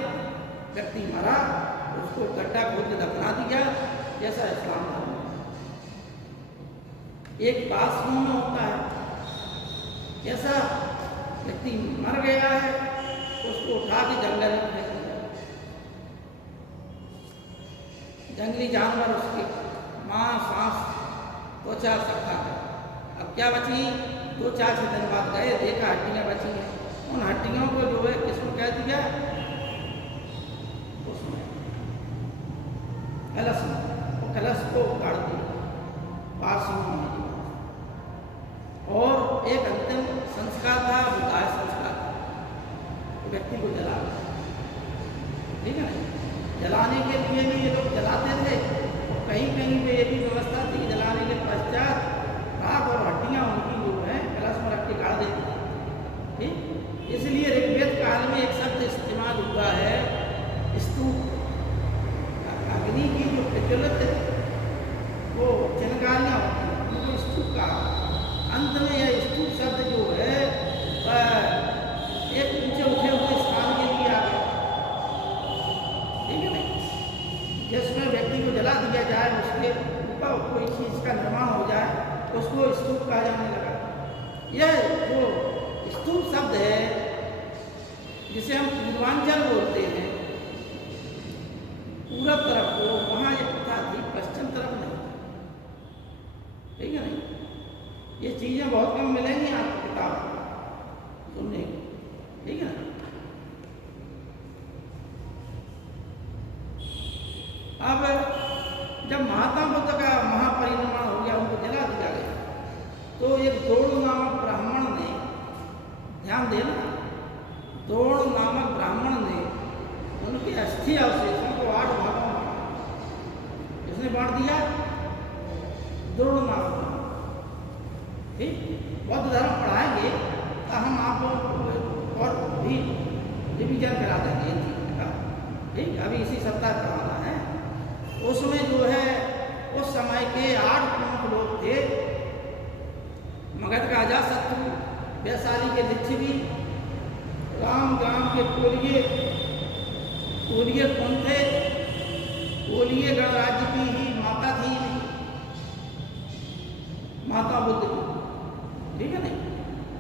व्यक्ति मरा उसको गड्ढा खोद के दफना दिया, जैसा इस्लाम धर्म। एक पास में होता है, जैसा व्यक्ति मर गया है उसको उठा के जंगल में फेंक दिया, जंगली जानवर उसके मांस सांस त्वचा सब खा गया। अब क्या बची, 2-4 दिन बाद गए, देखा हड्डियां बची हैं, उन हड्डियों को जो है किसको कह दिया, उसमें कलश में, वो कलश को उगाड़ दिया पारसियों में। और एक अंतिम संस्कार था, वो दाह संस्कार, तो व्यक्ति को जला, ठीक है ना। जलाने के लिए भी ये लोग जलाते थे, और कहीं कहीं पे ये भी व्यवस्था थी, जलाने के पश्चात राख और हड्डियाँ उनकी जो है कलश में रख के गाड़ देते थे, ठीक। इसलिए ऋग्वेद काल में एक शब्द इस्तेमाल हुआ है, स्तूप। अग्नि की जो प्रज्वलित वो चिनगारियाँ होती हैं उनको स्तूप कहा। अंत में यह स्तूप शब्द जो है एक ऊंचे उठे हुए स्थान के लिए आ गया, ठीक है नहीं, जिसमें व्यक्ति को जला दिया जाए, उसके ऊपर कोई चीज का निर्माण हो जाए, उसको स्तूप कहा जाने लगा। यह जो स्तूप शब्द है जिसे हम पूर्वांचल बोलते हैं, पूरब तरफ को, वहाँ ये प्रथा थी, पश्चिम तरफ नहीं, ठीक है नहीं। ये चीजें बहुत कम मिलेंगी आपको किताब सुनने को, ठीक है ना। अब जब महात्मा बुद्ध का महापरिनिर्वाण हो गया, उनको जला दिया गया, तो एक द्रोण नामक ब्राह्मण ने, ध्यान देना, द्रोण नामक ब्राह्मण ने उनके अस्थि अवशेषों को 8 भागों में बांटा। किसने बांट दिया? द्रोण नामक। ठीक, बौद्ध धर्म पढ़ाएंगे तो हम आप लोगों को और भी रिविजन करा देंगे इन चीज़ों का। ठीक, अभी इसी सप्ताह कराना है। उसमें जो है उस समय के 8 प्रमुख लोग थे। मगध का अजातशत्रु, वैशाली के लिच्छवी, राम ग्राम के कोलिये कौन थे? कोलिये गणराज्य की ही माता थी, माता बुद्ध की। ठीक है नहीं,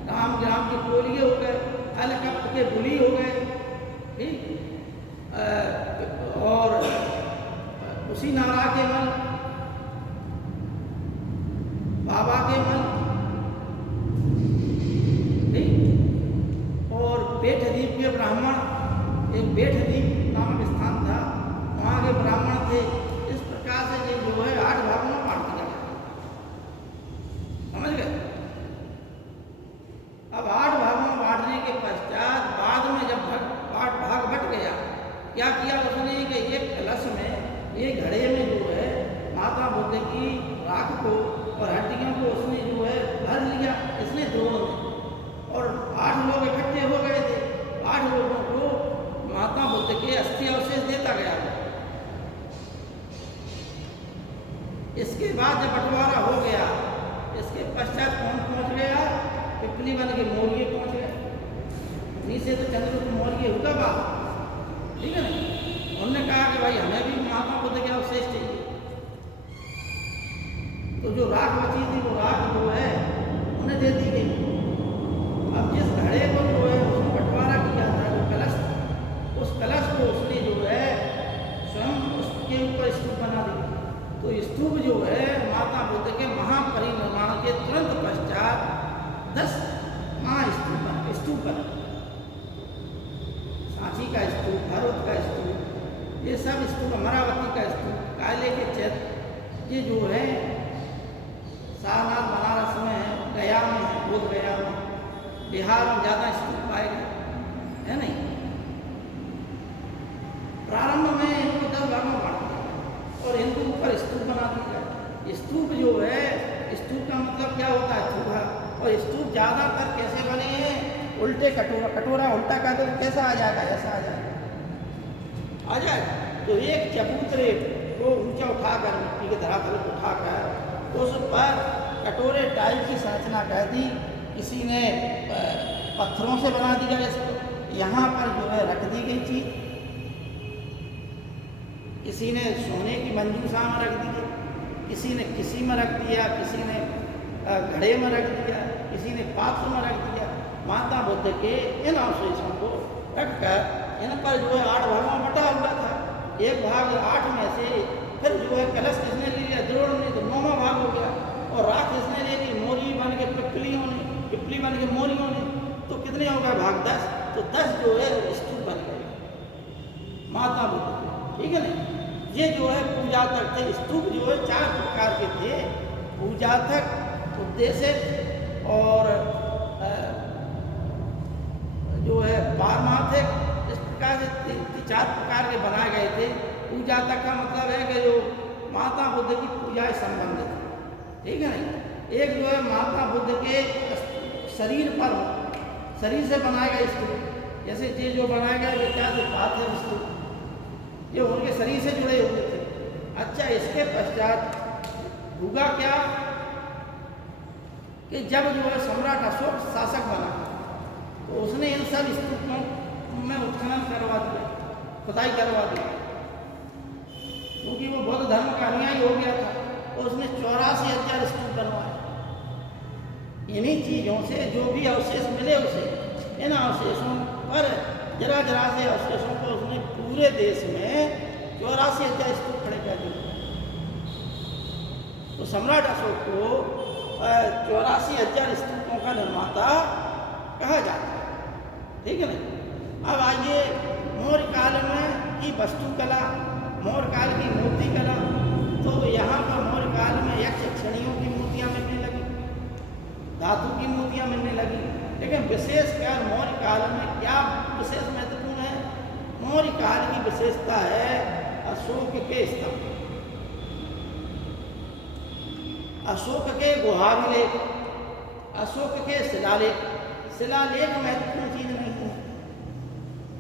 राम ग्राम के कोलिये हो गए, अलकप्त के बुली हो गए। ठीक, और उसी नारा के मन, बाबा के मन। ठीक, और बेठद्वीप के ब्राह्मण, एक बेठद्वीप नामक स्थान था, वहाँ के ब्राह्मण थे। इस प्रकार से ये जो है 8 भागों में बांट दिया गया। समझ गए? अब 8 भागों में बांटने के पश्चात बाद में जब 8 भाग बट गया, क्या किया उसने कि एक कलश में, एक घड़े में जो है माता बुद्ध की राख को और हड्डियों को उसने जो है भर लिया, इसने द्रोण में। और 8 लोग इकट्ठे हो गए थे। 8 लोगों को माता बुद्ध के अस्थि अवशेष देता गया। इसके बाद जब बंटवारा हो गया, इसके पश्चात कौन पहुंच गया? पिपली बन के मौर्य पहुंच गए। नीचे तो चंद्रगुप्त मौर्य होगा बात। ठीक है नहीं, उन्होंने कहा कि भाई हमें भी महात्मा बुद्ध के अवशेष चाहिए। तो जो राख बची थी वो राख जो है उन्हें दे दी गई। अब जिस घड़े को जो है उसने बंटवारा किया था, जो कलश, उस कलश को उसने जो है स्वयं उसके ऊपर स्तूप बना दिया। तो स्तूप जो है माता बुद्ध के महापरिनिर्वाण के तुरंत पश्चात 10 स्तूप बना। सांची का स्तूप, भरत का स्तूप, ये सब स्तूप, अमरावती का स्तूप, काले के चैत्य, ये जो है सारनाथ बनारस में है, गया में है, बोध गया में, बिहार में ज़्यादा स्तूप पाए गए, है नहीं। प्रारंभ में इनको 10 भागों में बांट दिया और इनके ऊपर स्तूप बना दिया। स्तूप जो है, स्तूप का मतलब क्या होता है? चूहा। और स्तूप ज़्यादातर कैसे बने हैं? उल्टे कटोरा, कटोरा उल्टा कर दो कैसा आ जाएगा? ऐसा आ जाएगा, आ जाएगा। तो एक चबूतरे को ऊंचा उठाकर, मिट्टी के धरातल को उठाकर उस पर कटोरे टाइप की संरचना कर दी। किसी ने पत्थरों से बना दिया इसको, यहाँ पर जो है रख दी गई चीज। किसी ने सोने की मंजूषा में रख दी, किसी ने किसी में रख दिया, किसी ने घड़े में रख दिया, किसी ने पात्र में रख दिया। माता बुद्ध के इन अवशेषों को रखकर इन पर जो है 8 भागों में बटा हुआ था। एक भाग 8 में से फिर जो है कलश किसने ले लिया? द्रोण ने, तो 9वां भाग हो गया। और राख किसने ले ली? मौर्य बन के पिपलियों ने, पिपली बन के मौर्यों ने। तो कितने हो गए भाग? 10। तो 10 जो है स्तूप बन गए माता बुद्ध। ठीक है ना? ये जो है पूजा तक थे। स्तूप जो है 4 प्रकार के थे, पूजा तक, उद्देश्य और जो है पारमार्थिक। इस प्रकार से 4 प्रकार के बनाए गए थे। पूजा तक का मतलब है कि जो माता बुद्ध की पूजा से संबंधित है। ठीक है ना? एक जो है माता बुद्ध के शरीर पर, शरीर से बनाया गया स्तूप। जैसे ये जो बनाया गया ये क्या से पार्थिव स्तूप, ये उनके शरीर से जुड़े हुए थे। अच्छा, इसके पश्चात हुआ क्या कि जब जो है सम्राट अशोक शासक बना तो उसने इन सब स्तूपों में उत्खनन करवा दिया, खुदाई करवा दी, क्योंकि वो बौद्ध धर्म का अनुयायी हो गया था। और उसने 84,000 स्तूप बनवाए। इन्हीं चीज़ों से जो भी अवशेष मिले उसे, इन अवशेषों पर जरा जरा से अवशेषों को उसने पूरे देश में 84,000 स्तूप खड़े कर दिए। तो सम्राट अशोक को 84,000 स्तूपों का निर्माता कहा जाता है। ठीक है ना? अब आइए मौर्य काल में की वस्तुकला, मौर्य काल की मूर्ति कला। तो यहाँ पर मौर्य काल में यक्ष यक्षिणियों की मूर्तियाँ मिलने लगी, धातु की मूर्तियाँ मिलने लगी। लेकिन विशेष काल मौर्य काल में क्या विशेष महत्वपूर्ण है? मौर्य काल की विशेषता है अशोक के स्तंभ, अशोक के गुहाभिलेख, अशोक के शिलालेख। शिलालेख महत्वपूर्ण चीज नहीं है,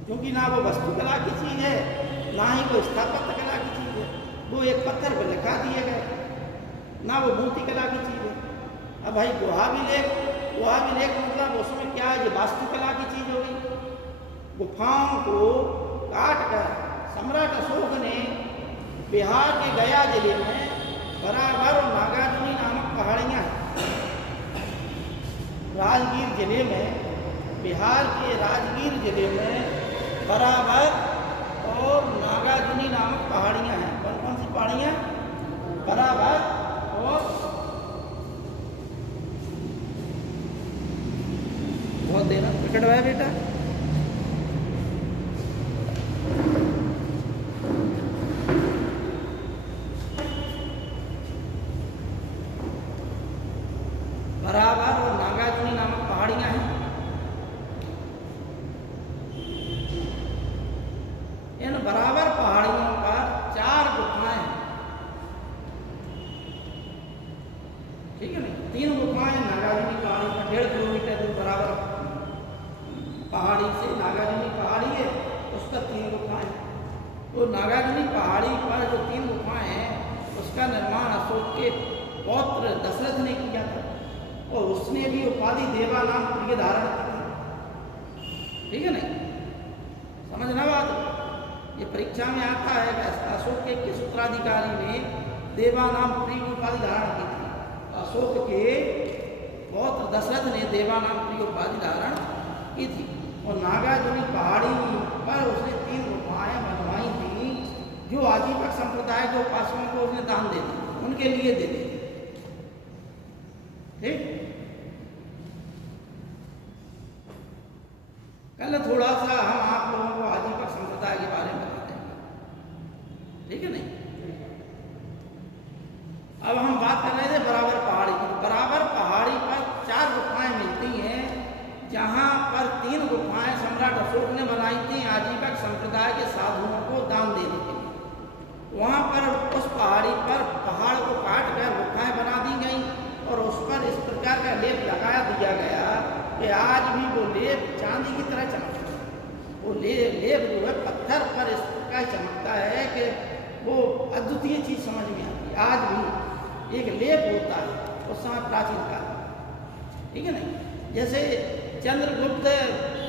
क्योंकि ना वो वास्तुकला की चीज है, ना ही वो स्थापत्य कला की चीज है। वो एक पत्थर पर लिखा दिए गए, ना वो मूर्ति कला की चीज है। अब भाई गुहाभिलेख मतलब उसमें क्या है? ये वास्तुकला की चीज हो गई। गुफाओं को काट कर सम्राट अशोक ने बिहार के गया जिले में बराबर और नागार्जुनी नामक पहाड़ियाँ हैं। राजगीर जिले में, बिहार के राजगीर जिले में बराबर और नागार्जुनी नामक पहाड़ियाँ हैं। कौन कौन सी पहाड़ियाँ? बराबर और बहुत देना प्रकट हुआ है बेटा। बराबर और नागार्जुनी नामक पहाड़ियाँ हैं। इन बराबर पहाड़ियों पर 4 गुफाएं हैं, ठीक है नहीं? 3 गुफाएं नागार्जुनी पहाड़ी पर 1.5 किलोमीटर दूर बराबर पहाड़ी से नागार्जुनी पहाड़ी है, उस पर 3 गुफाएं। तो नागार्जुनी पहाड़ी पर जो 3 गुफाएं हैं, उसका निर्माण अशोक के पौत्र दशरथ ने किया था, और उसने भी उपाधि देवा नाम प्रिय धारण की थी, ठीक है नहीं? समझना बात, ये परीक्षा में आता है कि अशोक के किस उत्तराधिकारी ने देवा नाम प्रिय उपाधि धारण की थी? अशोक के पौत्र दशरथ ने देवा नाम प्रिय उपाधि धारण की थी। और नागार्जुनी पहाड़ी पर उसने 3 गुफाएं बनवाई थी, जो आजीवक संप्रदाय के उपासकों को उसने दान दे दी, उनके लिए दे दी, ठीक? कल थोड़ा सा हम आप लोगों को आजीवक संप्रदाय के बारे में बताते हैं, ठीक है नहीं? अब हम बात कर रहे थे बराबर पहाड़ी की। बराबर पहाड़ी पर 4 गुफाएं मिलती हैं, जहां पर 3 गुफाएं सम्राट अशोक ने बनाई थी आजीवक संप्रदाय के साधुओं को दान देने के लिए। वहां पर उस पहाड़ी पर पहाड़ को काट कर गुफाएं बना दी गई, और उस पर इस प्रकार का लेप लगा दिया गया कि आज भी वो लेप चांदी की तरह चमकता है। वो लेप जो है पत्थर पर इस प्रकार चमकता है कि वो अद्वितीय चीज समझ में आती है। आज भी एक लेप होता है उस समय प्राचीन काल, ठीक है नहीं? जैसे चंद्रगुप्त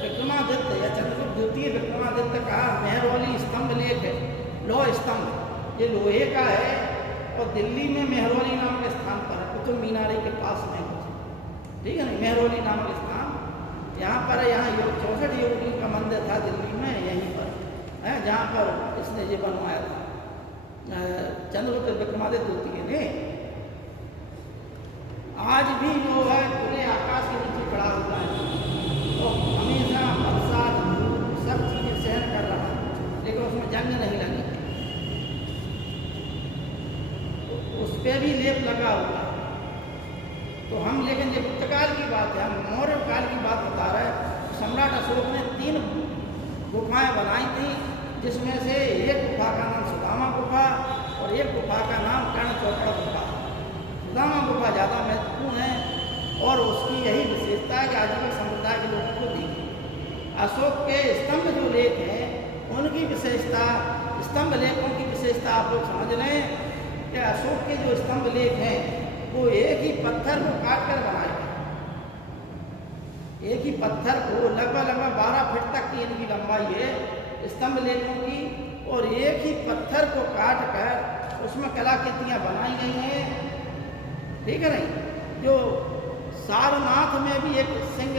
विक्रमादित्य या चंद्रगुप्त द्वितीय विक्रमादित्य का मेहरौली स्तंभ लेख है, लौह स्तंभ, ये लोहे का है, और दिल्ली में मेहरौली नाम के स्थान पर है, कुतुब मीनार के पास में, ठीक है ना? मेहरौली नाम के स्थान यहाँ पर है। यहाँ 64 योगी का मंदिर था दिल्ली में, यहीं पर है जहाँ पर इसने ये बनवाया था चंद्रगुप्त विक्रमादित्य द्वितीय ने। आज भी जो है खुले आकाश के नीचे खड़ा होता है, तो हमेशा बरसात धूप सब चीजें सहन कर रहा है, लेकिन उसमें जंग नहीं लगी, तो उस पर भी लेप लगा हुआ। तो हम, लेकिन ये गुप्त काल की बात है, हम मौर्य काल की बात बता रहे हैं। सम्राट अशोक ने 3 गुफाएं बनाई थी, जिसमें से एक गुफा का नाम सुदामा गुफा और एक गुफा का नाम कर्ण चौपड़ गुफा। सुदामा गुफा ज़्यादा महत्वपूर्ण है, और उसकी यही विशेषता है कि आजीवक संप्रदाय के लोगों को दी गई। अशोक के स्तंभ जो लेख हैं, उनकी विशेषता, स्तंभ लेखों की विशेषता आप लोग समझ लें कि अशोक के जो स्तंभ लेख हैं, वो एक ही पत्थर को काट कर बनाए गए। एक ही पत्थर को लगभग 12 फीट तक की इनकी लंबाई है स्तंभ लेखों की, और एक ही पत्थर को काट कर उसमें कलाकृतियाँ बनाई गई हैं, ठीक है नहीं? जो सारनाथ में भी एक सिंह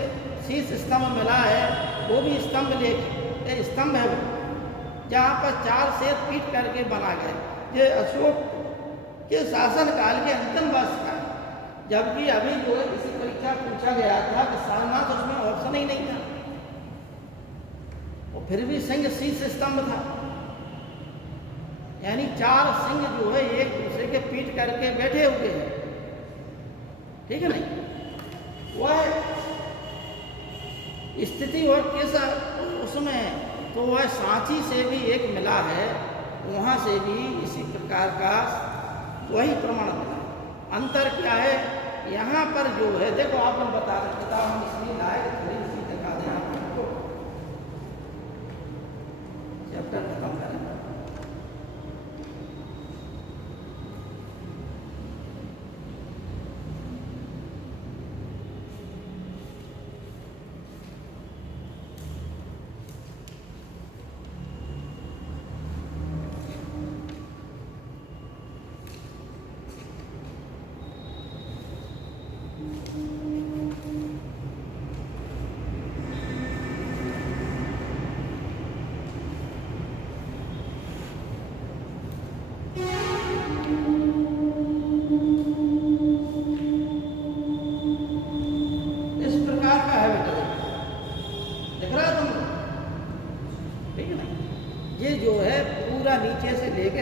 शीर्ष स्तंभ मिला है, वो भी स्तंभ लेख स्तंभ है, जहाँ पर 4 श्वेत पीट करके बना गए। ये अशोक के शासन काल के अंतिम वर्ष का है, जबकि अभी जो है किसी परीक्षा पूछा गया था कि सारनाथ, उसमें ऑप्शन ही नहीं था, और फिर भी सिंह शीर्ष स्तंभ था, यानी 4 सिंह जो है एक दूसरे के पीट करके बैठे हुए हैं, ठीक है नहीं? वह स्थिति और कैसा उसमें, तो वह सांची से भी एक मिला है, वहाँ से भी इसी प्रकार का वही प्रमाण मिला। अंतर क्या है यहाँ पर जो है, देखो आपने बता हम इसलिए लाए थोड़ी सी दिखा दें आपको, चैप्टर खत्म करें।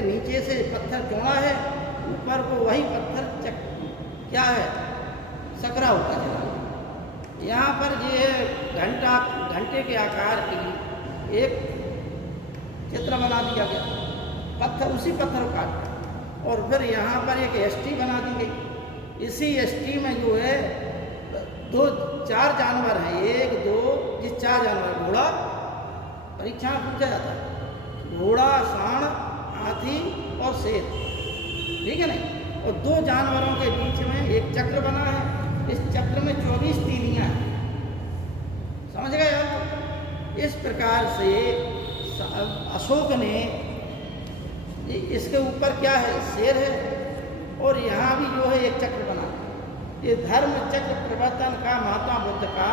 नीचे से पत्थर चौड़ा है, ऊपर को वही पत्थर क्या है सकरा होता चला। यहाँ पर ये घंटे के आकार की एक चित्र बना दिया गया, पत्थर उसी पत्थर को काट, और फिर यहाँ पर एक एसटी बना दी गई। इसी एसटी में जो है चार जानवर हैं, एक दो ये चार जानवर, घोड़ा परीक्षा में पूछा जाता है, घोड़ा, सांड, हाथी और शेर, ठीक है नहीं। और दो जानवरों के बीच में एक चक्र बना है, इस चक्र में 24 तीलियां हैं, समझ गए आप। इस प्रकार से अशोक ने, इसके ऊपर क्या है शेर है, और यहाँ भी जो है एक चक्र बना है। ये धर्म चक्र प्रवर्तन का महात्मा बुद्ध का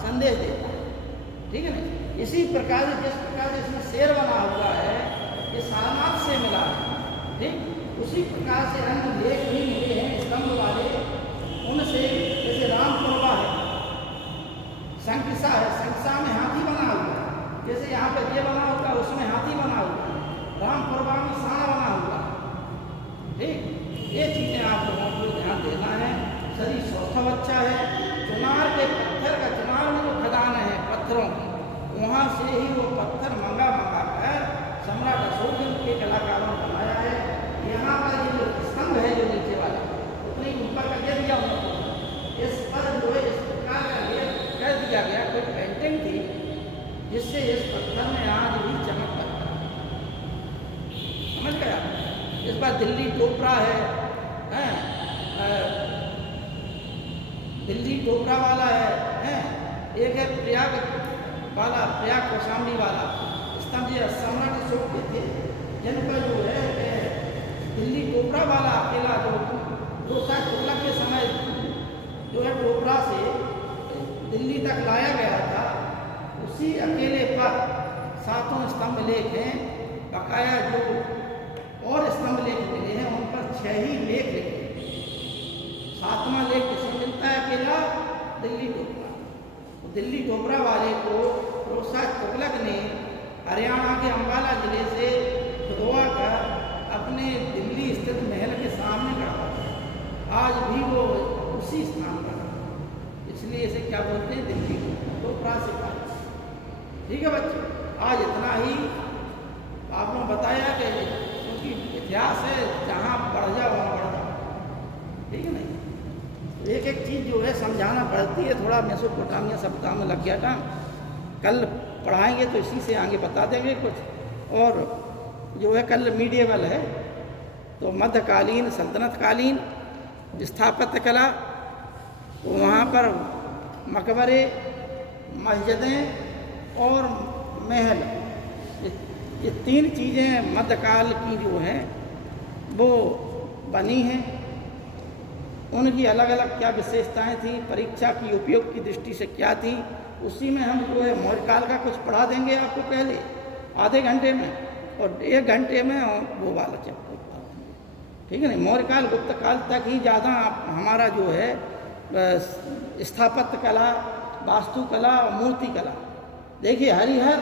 संदेश देता है, ठीक है ना। इसी प्रकार जिस प्रकार इसमें शेर बना हुआ है, ये सारनाथ से मिला है, ठीक। उसी प्रकार से अन्य लेख भी मिले हैं स्तंभ वाले, उनसे जैसे रामपुरवा है, शंकिसा है, शंकिसा में हाथी बना हुआ है, जैसे यहाँ पर ये बना होता है उसमें हाथी बना हुआ है, रामपुरवा में सांड बना हुआ है, ठीक। ये चीज़ें आप लोगों को ध्यान देना है। शरीर स्वस्थ अच्छा है। चुनार के पत्थर का, चुनार में जो खदान है पत्थरों की, वहाँ से ही वो पत्थर मंगा कर सम्राट अशोक के कलाकारों ने बनाया है। यहाँ पर ये जो स्तंभ है जो नीचे वाला, उतनी ऊपर का दे दिया उन्होंने, इस पर जो है इस प्रकार का लेप कर दिया गया, कोई पेंटिंग थी जिससे इस पत्थर में आज भी चमक करता है, समझ गया। इस बार दिल्ली टोपरा है, दिल्ली टोपरा वाला है, एक है प्रयाग वाला, प्रयाग कौशाम्बी वाला स्तंभ, ये सम्राट अशोक के थे, जिन पर जो है दिल्ली टोपरा वाला अकेला जो शायद तुगलक के समय जो है टोपरा से दिल्ली तक लाया गया था, उसी अकेले पर 7 स्तंभ लेख हैं। बकाया जो और स्तंभ लेख मिले हैं उन पर 6 ही लेख लिखे, 7वां लेख किसे मिलता है अकेला, दिल्ली टोपरा। दिल्ली टोपरा वाले को रोहसाद तुगलक ने हरियाणा के अम्बाला जिले से खुदवा कर अपने दिल्ली स्थित महल के सामने खड़ा था। आज भी वो उसी स्थान पर, इसलिए इसे क्या बोलते हैं, दिल्ली टोपरा से कहा, ठीक है बच्चे। आज इतना ही आपने बताया कि क्योंकि इतिहास है, जहाँ बढ़ जाओ वहाँ बढ़ जाओ, ठीक है नहीं। एक एक चीज़ जो है समझाना पड़ती है, थोड़ा मेसोपोटामिया सभ्यता में लग गया था, कल पढ़ाएंगे तो इसी से आगे बता देंगे कुछ। और जो है कल मीडिएवल है, तो मध्यकालीन सल्तनतकालीन स्थापत्य कला, तो वहाँ पर मकबरे, मस्जिदें और महल, ये 3 चीज़ें मध्यकाल की जो हैं वो बनी हैं। उनकी अलग अलग क्या विशेषताएं थी, परीक्षा की उपयोग की दृष्टि से क्या थी, उसी में हम जो है मौर्यकाल का कुछ पढ़ा देंगे आपको पहले आधे घंटे में, और 1 घंटे में वो वाला चैप्टर, ठीक है नहीं। मौर्यकाल गुप्त काल तक ही ज़्यादा हमारा जो है स्थापत्य कला, वास्तुकला और मूर्ति कला। देखिए हरिहर,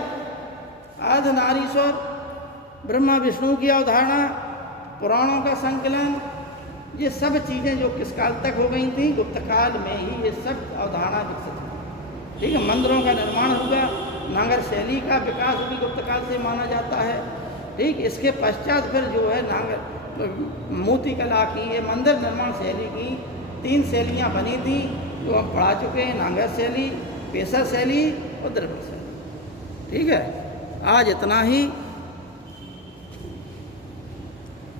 अर्धनारीश्वर, ब्रह्मा विष्णु की अवधारणा, पुराणों का संकलन, ये सब चीज़ें जो किस काल तक हो गई थी, गुप्त काल में ही ये सब अवधारणा विकसित हुई, ठीक है, मंदिरों का निर्माण हुआ, नागर शैली का विकास भी गुप्त काल से माना जाता है। ठीक, इसके पश्चात फिर जो है नागर मूर्ति कला की, ये मंदिर निर्माण शैली की 3 शैलियाँ बनी थी जो हम पढ़ा चुके हैं, नागर शैली, पेशा शैली और द्रविड़ शैली। ठीक है, आज इतना ही।